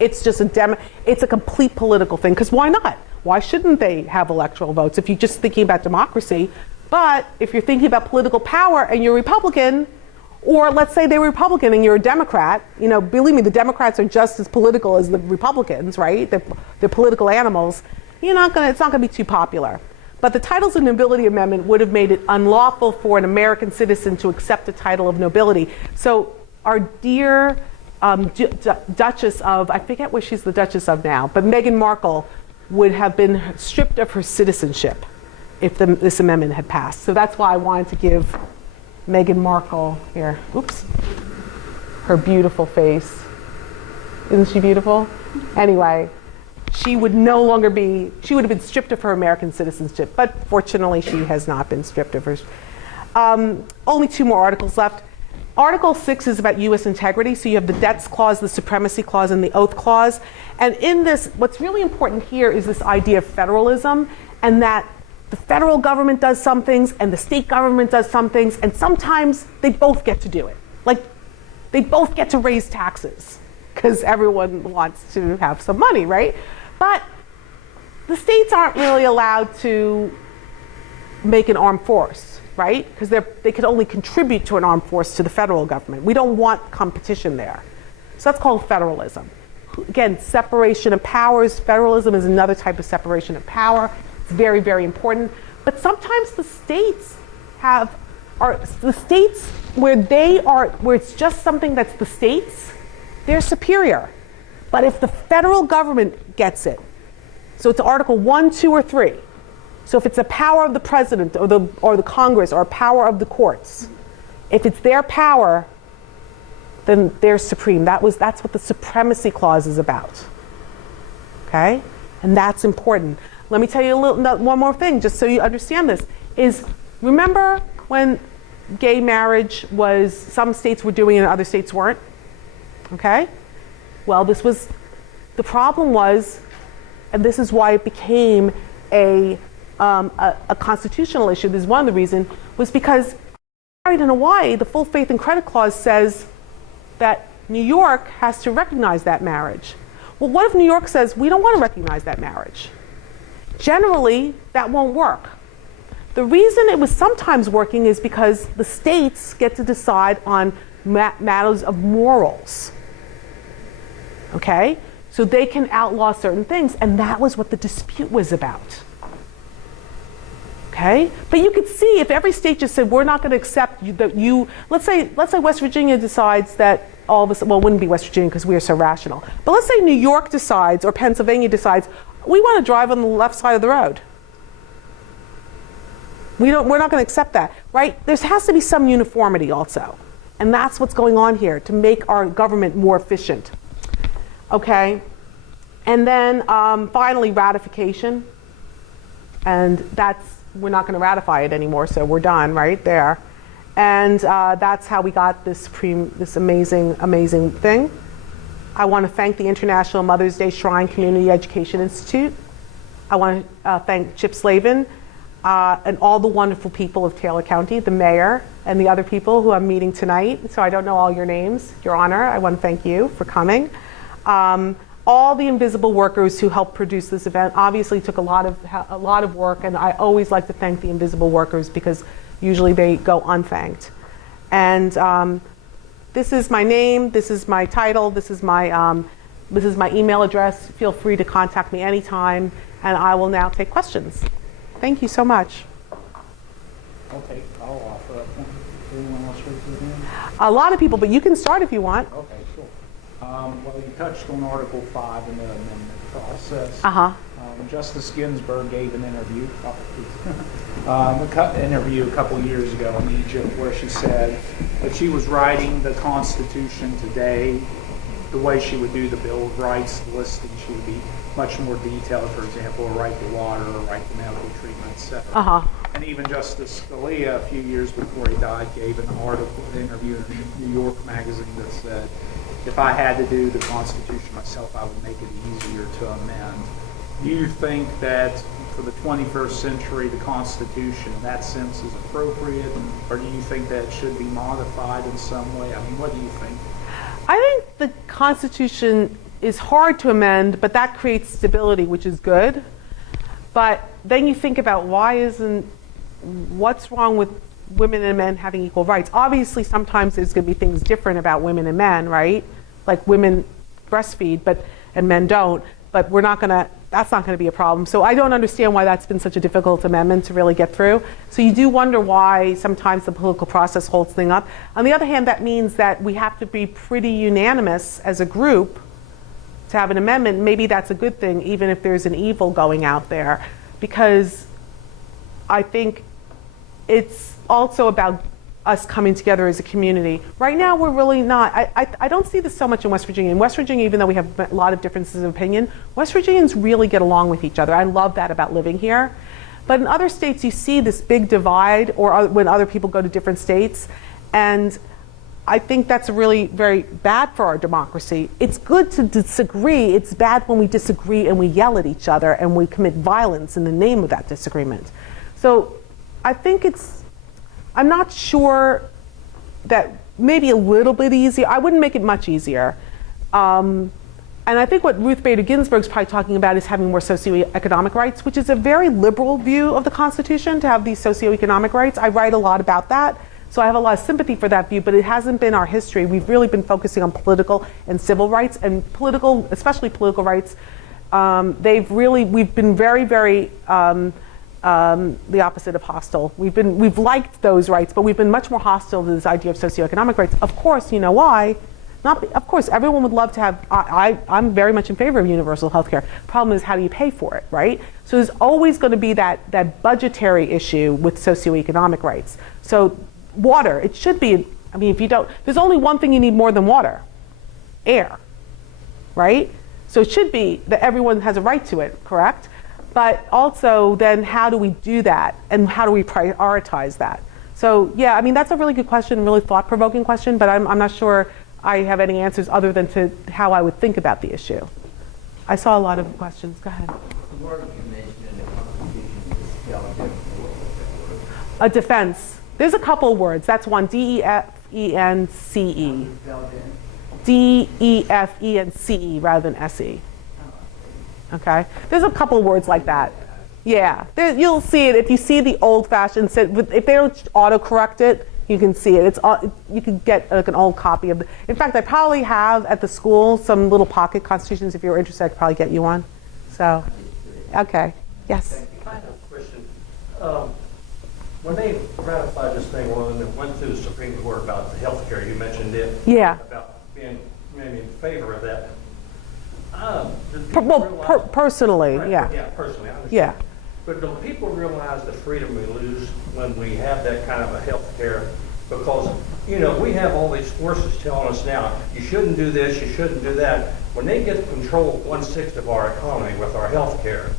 It's just it's a complete political thing, because why not? Why shouldn't they have electoral votes if you're just thinking about democracy? But if you're thinking about political power and you're Republican, or let's say they're Republican and you're a Democrat, believe me, the Democrats are just as political as the Republicans, right? They're political animals. It's not going to be too popular. But the Titles of Nobility Amendment would have made it unlawful for an American citizen to accept the title of nobility. So our dear Duchess of, I forget where she's the Duchess of now, but Meghan Markle would have been stripped of her citizenship if this amendment had passed. So that's why I wanted to give Meghan Markle, here, her beautiful face. Isn't she beautiful? Anyway. She would have been stripped of her American citizenship, but fortunately she has not been stripped of hers. Only 2 more articles left. Article 6 is about U.S. integrity, so you have the Debts Clause, the Supremacy Clause, and the Oath Clause. And in this, what's really important here is this idea of federalism, and that the federal government does some things and the state government does some things, and sometimes they both get to do it. Like, they both get to raise taxes, because everyone wants to have some money, right? But the states aren't really allowed to make an armed force, right? Because they could only contribute to an armed force to the federal government. We don't want competition there. So that's called federalism. Again, separation of powers. Federalism is another type of separation of power. It's very, very important. But sometimes the states where it's just something that's the states, they're superior. But if the federal government gets it, so it's Article 1, 2, or 3. So if it's the power of the president or the Congress or power of the courts, if it's their power, then they're supreme. That's what the Supremacy Clause is about. Okay? And that's important. Let me tell you one more thing, just so you understand this, is remember when gay marriage some states were doing it and other states weren't? Okay? Well, the problem was and this is why it became a constitutional issue. This is one of the reasons, was because married in Hawaii, the full faith and credit clause says that New York has to recognize that marriage. Well, what if New York says, we don't want to recognize that marriage? Generally, that won't work. The reason it was sometimes working is because the states get to decide on matters of morals. Okay? So they can outlaw certain things, and that was what the dispute was about. Okay? But you could see if every state just said, we're not going to accept let's say West Virginia decides that all of a sudden, well, it wouldn't be West Virginia because we are so rational. But let's say New York decides or Pennsylvania decides, we want to drive on the left side of the road. We're not going to accept that, right? There has to be some uniformity also. And that's what's going on here to make our government more efficient. Okay? And then finally, ratification. And we're not going to ratify it anymore, so we're done right there. And that's how we got this amazing, amazing thing. I want to thank the International Mother's Day Shrine Community Education Institute. I want to thank Chip Slavin and all the wonderful people of Taylor County, the mayor, and the other people who I'm meeting tonight. So I don't know all your names, Your Honor. I want to thank you for coming. All the invisible workers who helped produce this event obviously took a lot of work, and I always like to thank the invisible workers because usually they go unthanked. And this is my name, this is my title, this is my email address. Feel free to contact me anytime, and I will now take questions. Thank you so much. I'll offer up one. Anyone else raise their hand? A lot of people, but you can start if you want. Okay, sure. Well, you touched on Article 5 in the amendment process. Justice Ginsburg gave an interview, a couple years ago in Egypt, where she said that she was writing the Constitution today the way she would do the Bill of Rights listing. She would be much more detailed, for example, a right to water, a right to medical treatment, etc. And even Justice Scalia, a few years before he died, gave an interview in a New York magazine that said, if I had to do the Constitution myself, I would make it easier to amend. Do you think that for the 21st century, the Constitution in that sense is appropriate, or do you think that it should be modified in some way? I mean, what do you think? I think the Constitution is hard to amend, but that creates stability, which is good. But then you think about what's wrong with women and men having equal rights? Obviously, sometimes there's going to be things different about women and men, right? Like women breastfeed, and men don't. But that's not going to be a problem. So I don't understand why that's been such a difficult amendment to really get through. So you do wonder why sometimes the political process holds things up. On the other hand, that means that we have to be pretty unanimous as a group to have an amendment. Maybe that's a good thing, even if there's an evil going out there, because I think it's also about us coming together as a community. Right now, we're really not. I don't see this so much in West Virginia. In West Virginia, even though we have a lot of differences of opinion, West Virginians really get along with each other. I love that about living here. But in other states, you see this big divide, or when other people go to different states, and I think that's really very bad for our democracy. It's good to disagree. It's bad when we disagree and we yell at each other and we commit violence in the name of that disagreement. So I think I'm not sure that maybe a little bit easier. I wouldn't make it much easier. And I think what Ruth Bader Ginsburg's probably talking about is having more socioeconomic rights, which is a very liberal view of the Constitution, to have these socioeconomic rights. I write a lot about that. So I have a lot of sympathy for that view, but it hasn't been our history. We've really been focusing on political and civil rights, and especially political rights. We've been very, very the opposite of hostile. We've liked those rights, but we've been much more hostile to this idea of socioeconomic rights. Of course, you know why? Of course, everyone would love to have. I'm very much in favor of universal health care. Problem is, how do you pay for it, right? So there's always going to be that budgetary issue with socioeconomic rights. So water, it should be. I mean, if you don't, there's only one thing you need more than water: air, right? So it should be that everyone has a right to it, correct? But also, then how do we do that, and how do we prioritize that? So yeah, I mean, that's a really good question, really thought-provoking question, but I'm not sure I have any answers other than to how I would think about the issue. I saw a lot of questions. Go ahead. The word you mentioned in the Constitution is delegate. A defense. There's a couple words. That's one. D-E-F-E-N-C-E. D-E-F-E-N-C-E rather than S-E. Okay? There's a couple words like that. Yeah. You'll see it if you see the old-fashioned. If they don't autocorrect it, you can see it. You can get like an old copy of it. In fact, I probably have at the school some little pocket constitutions. If you're interested, I could probably get you one. So, okay. Yes. I have a question. When they ratified this thing, when it went through the Supreme Court about the health care, you mentioned it. Yeah. About being maybe in favor of that. Did people realize, Personally, right, yeah. Yeah, personally, I understand. Yeah. But do people realize the freedom we lose when we have that kind of a health care? Because, you know, we have all these forces telling us now, you shouldn't do this, you shouldn't do that. When they get control of 1/6 of our economy with our health care,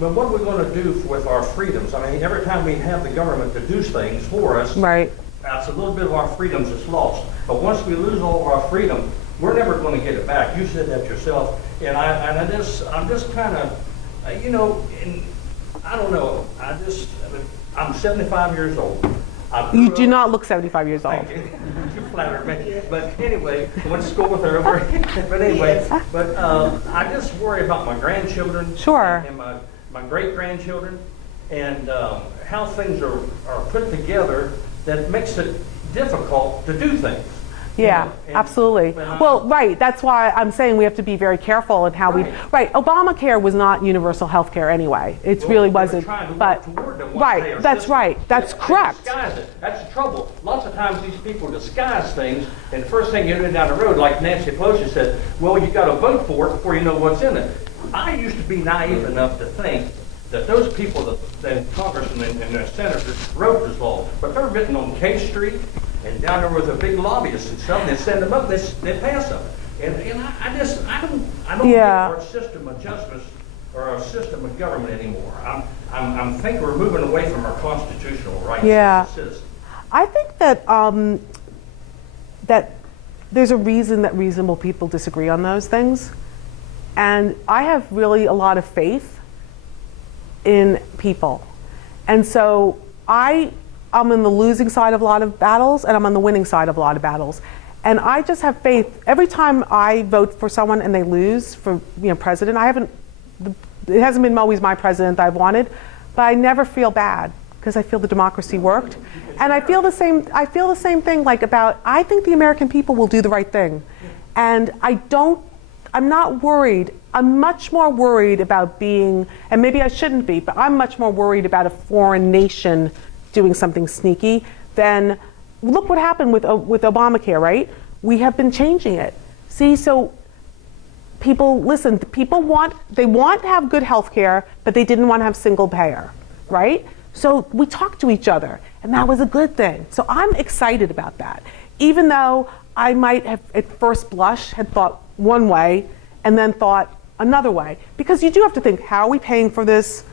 but what are we going to do with our freedoms? I mean, every time we have the government to do things for us, Right. that's a little bit of our freedoms that's lost. But once we lose all of our freedom, we're never going to get it back. You said that yourself, and I'm just kind of, you know, and I don't know. I'm 75 years old. You do not look 75 years old. Thank you. You flatter me. But anyway, I went to school with her. But anyway, I just worry about my grandchildren. Sure. And my great-grandchildren, and how things are put together that makes it difficult to do things. Yeah, And absolutely. Well, right. That's why I'm saying we have to be very careful in how we. Right. Obamacare was not universal health care anyway. It really wasn't. But right. That's right. That's correct. Disguise it. That's the trouble. Lots of times these people disguise things, and the first thing you do down the road, like Nancy Pelosi said, well, you got to vote for it before you know what's in it. I used to be naive enough to think that those people, the congressmen and the senators, wrote this law, but they're written on K Street and down there with a big lobbyist and stuff. They send them up, they pass them, and I don't get our system of justice or our system of government anymore. I'm think we're moving away from our constitutional rights as a citizen. I think that that there's a reason that reasonable people disagree on those things, and I have really a lot of faith in people, and so I'm on the losing side of a lot of battles, and I'm on the winning side of a lot of battles. And I just have faith. Every time I vote for someone and they lose for president, it hasn't been always my president that I've wanted, but I never feel bad because I feel the democracy worked. And I feel the same thing I think the American people will do the right thing. And I'm not worried. I'm much more worried about being, and maybe I shouldn't be, but I'm much more worried about a foreign nation doing something sneaky than, look what happened with Obamacare, right? We have been changing it. See, so people want to have good health care, but they didn't want to have single payer, right? So we talked to each other, and that was a good thing. So I'm excited about that, even though I might have at first blush had thought one way and then thought another way, because you do have to think, how are we paying for this?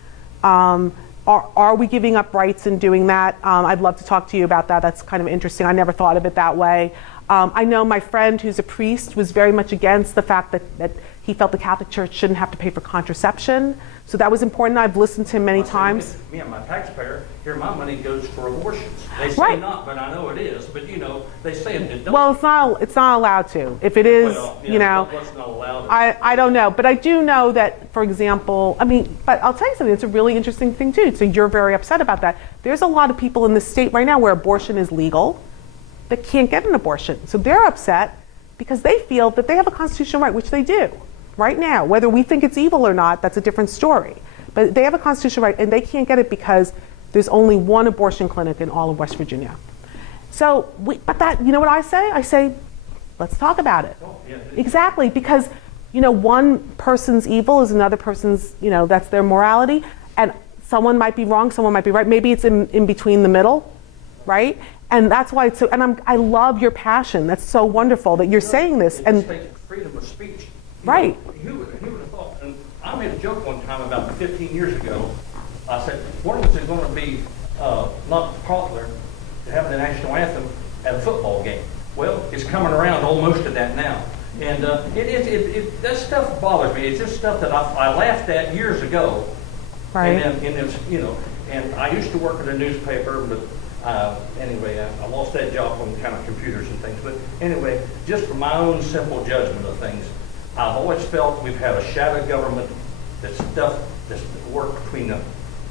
Are we giving up rights in doing that? I'd love to talk to you about that. That's kind of interesting. I never thought of it that way. I know my friend who's a priest was very much against the fact that he felt the Catholic Church shouldn't have to pay for contraception. So that was important. I've listened to him many times. Me and my taxpayer, here my money goes for abortions. They say not, but I know it is. But they say it don't. Well, it's not allowed to. If it is, what's not allowed? I don't know. But I do know that, for example, but I'll tell you something. It's a really interesting thing too. So you're very upset about that. There's a lot of people in this state right now where abortion is legal that can't get an abortion. So they're upset because they feel that they have a constitutional right, which they do right now. Whether we think it's evil or not, that's a different story. But they have a constitutional right, and they can't get it because there's only one abortion clinic in all of West Virginia. So, but you know what I say? I say, let's talk about it. Oh, yeah. Exactly, because one person's evil is another person's, that's their morality, and someone might be wrong, someone might be right. Maybe it's in between the middle, right? And that's why it's so. And I love your passion. That's so wonderful that you're saying this. And freedom of speech. Right. Who would have thought? And I made a joke one time about 15 years ago. I said, when was it going to be not popular to have the national anthem at a football game? Well, it's coming around almost to that now. And that stuff bothers me. It's just stuff that I laughed at years ago. Right. And it's, and I used to work at a newspaper, but anyway, I lost that job on kind of computers and things. But anyway, just from my own simple judgment of things, I've always felt we've had a shadow government that's worked between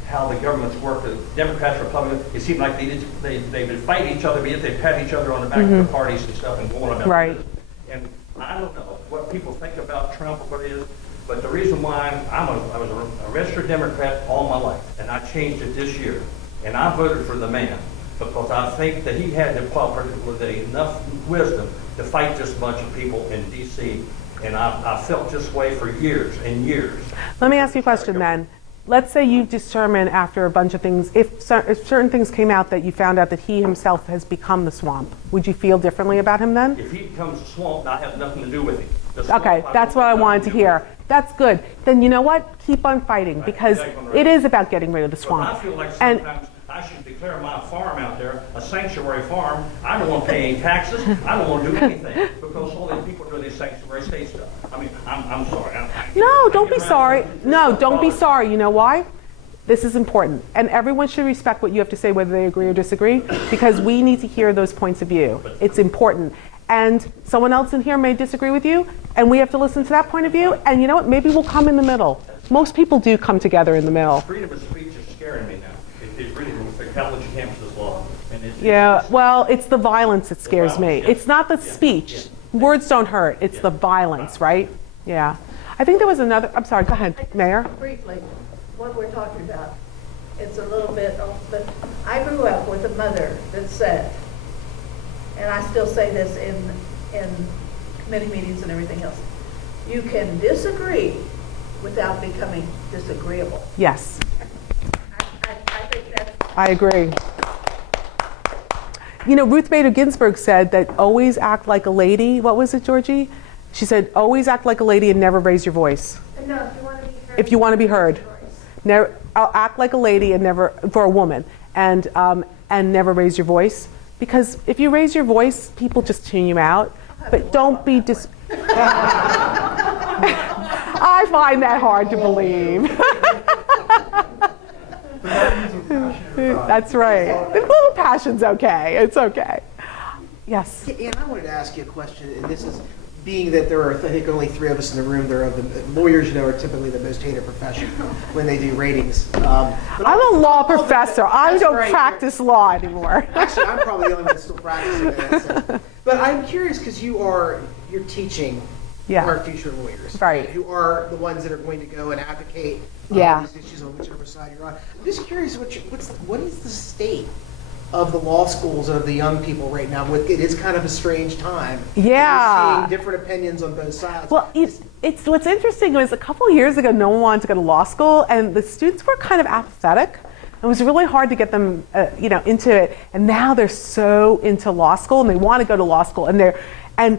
how the governments work, the Democrats, Republicans. It seemed like they would fight each other, but yet they pat each other on the back of the parties and stuff and go on about Right. this. And I don't know what people think about Trump or what it is, but the reason why I was a registered Democrat all my life, and I changed it this year, and I voted for the man because I think that he had enough wisdom to fight this bunch of people in D.C., and I felt this way for years and years. Let me ask you a question then. Let's say you determine after a bunch of things, if certain things came out that you found out that he himself has become the swamp, would you feel differently about him then? If he becomes a swamp, I have nothing to do with him. The swamp, Okay, that's what I wanted to hear. That's good. Then you know what? Keep on fighting because it is about getting rid of the But swamp. I feel like And sometimes I should declare my farm out there a sanctuary farm. I don't want to pay any taxes. I don't want to do anything because all these people do this sanctuary state stuff. I mean, I'm sorry. no, don't be sorry. No, don't be sorry. You know why? This is important. And everyone should respect what you have to say, whether they agree or disagree, because we need to hear those points of view. It's important. And someone else in here may disagree with you, and we have to listen to that point of view. And you know what? Maybe we'll come in the middle. Most people do come together in the middle. Freedom of speech is scaring me now. It's really the college campuses law. And Yeah, well, it's the violence that scares me. violence, yeah. It's not the speech. Words don't hurt. It's the violence, right? Yeah. I think there was another, I'm sorry, go ahead, Mayor. Briefly, what we're talking about, it's a little bit off, but I grew up with a mother that said, and I still say this in committee meetings and everything else, you can disagree without becoming disagreeable. Yes, I think that's I agree. You know, Ruth Bader Ginsburg said that always act like a lady. What was it, Georgie? She said, always act like a lady and never raise your voice. no. If you want to be heard, If you want to be heard. Never, I'll act like a lady and never, for a woman, and never raise your voice. Because if you raise your voice, people just tune you out. But don't be I find that hard to believe. That's right. A little passion's okay. It's okay. Yes. And I wanted to ask you a question, and this is being that there are, I think, only 3 of us in the room. There are the lawyers, are typically the most hated profession when they do ratings. I'm a law professor. I That's don't right. practice law anymore. Actually, I'm probably the only one still practicing in that sense. But I'm curious because you're teaching Yeah. our future lawyers, Right. who are the ones that are going to go and advocate Yeah. these issues on whichever side you're on. I'm just curious, what is the state of the law schools and of the young people right now? It is kind of a strange time. Yeah. You're seeing different opinions on both sides. Well, it's what's interesting was a couple of years ago, no one wanted to go to law school, and the students were kind of apathetic. It was really hard to get them, into it. And now they're so into law school, and they want to go to law school. And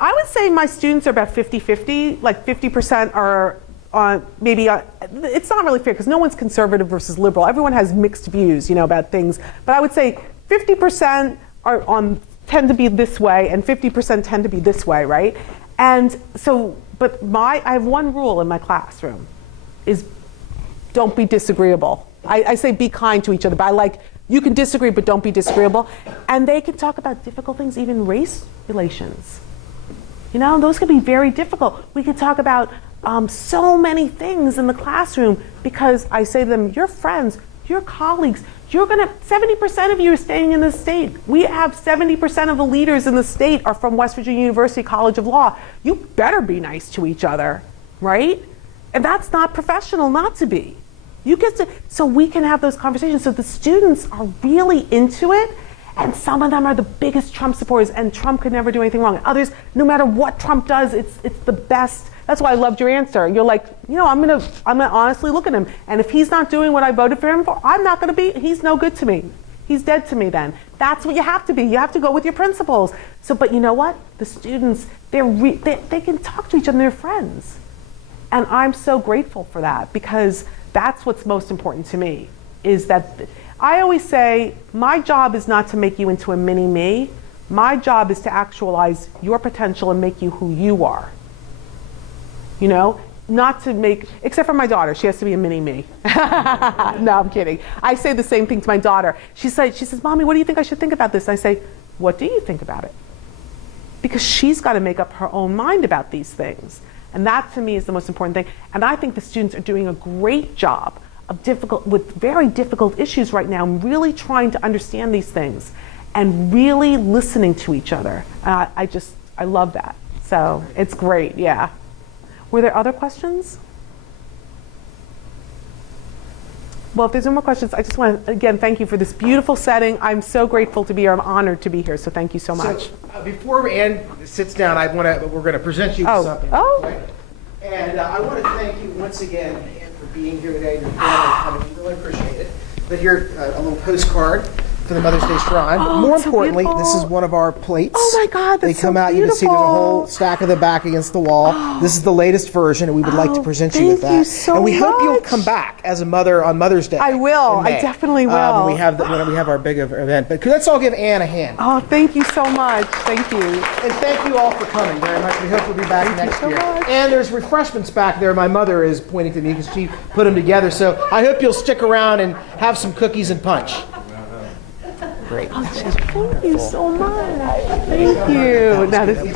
I would say my students are about 50-50. Like 50% are it's not really fair because no one's conservative versus liberal. Everyone has mixed views, about things. But I would say 50% tend to be this way, and 50% tend to be this way, right? And so, I have one rule in my classroom, is don't be disagreeable. I say be kind to each other, but you can disagree, but don't be disagreeable. And they can talk about difficult things, even race relations. Those can be very difficult. We could talk about so many things in the classroom because I say to them, your friends, your colleagues, 70% of you are staying in the state. We have 70% of the leaders in the state are from West Virginia University College of Law. You better be nice to each other, right? And that's not professional not to be. So we can have those conversations. So the students are really into it. And some of them are the biggest Trump supporters, and Trump could never do anything wrong. Others, no matter what Trump does, it's the best. That's why I loved your answer. You're like, I'm gonna honestly look at him, and if he's not doing what I voted for him for, I'm not gonna be. He's no good to me. He's dead to me. Then that's what you have to be. You have to go with your principles. So, but you know what? The students, they can talk to each other. They're friends, and I'm so grateful for that because that's what's most important to me. Is that I always say, my job is not to make you into a mini-me. My job is to actualize your potential and make you who you are. You know, not to make, except for my daughter, she has to be a mini me. No, I'm kidding. I say the same thing to my daughter. She says, Mommy, what do you think I should think about this? And I say, what do you think about it? Because she's got to make up her own mind about these things. And that to me is the most important thing. And I think the students are doing a great job of with very difficult issues right now, really trying to understand these things and really listening to each other. I love that. So it's great, yeah. Were there other questions? Well, if there's no more questions, I just want to, again, thank you for this beautiful setting. I'm so grateful to be here. I'm honored to be here, so thank you so much. So, before Ann sits down, we're going to present you with something. Oh. Right? And I want to thank you once again, Ann, for being here today. Your family coming, we really appreciate it. But here, a little postcard for the Mother's Day Shrine. But more so importantly, beautiful. this is one of our plates. Oh my God, They that's come so out, you can see there's a whole beautiful. stack of them back against the wall. This is the latest version, and we would like to present you with that. Thank you so and we hope you'll much. come back as a mother on Mother's Day. I will. in May, I definitely will. when we have our big event. But let's all give Ann a hand. Oh, thank you so much. Thank you. And thank you all for coming very much. We hope you'll be back next so year. much. And there's refreshments back there. My mother is pointing to me because she put them together. So I hope you'll stick around and have some cookies and punch. Great. Thank you so much. Thank you. Now this is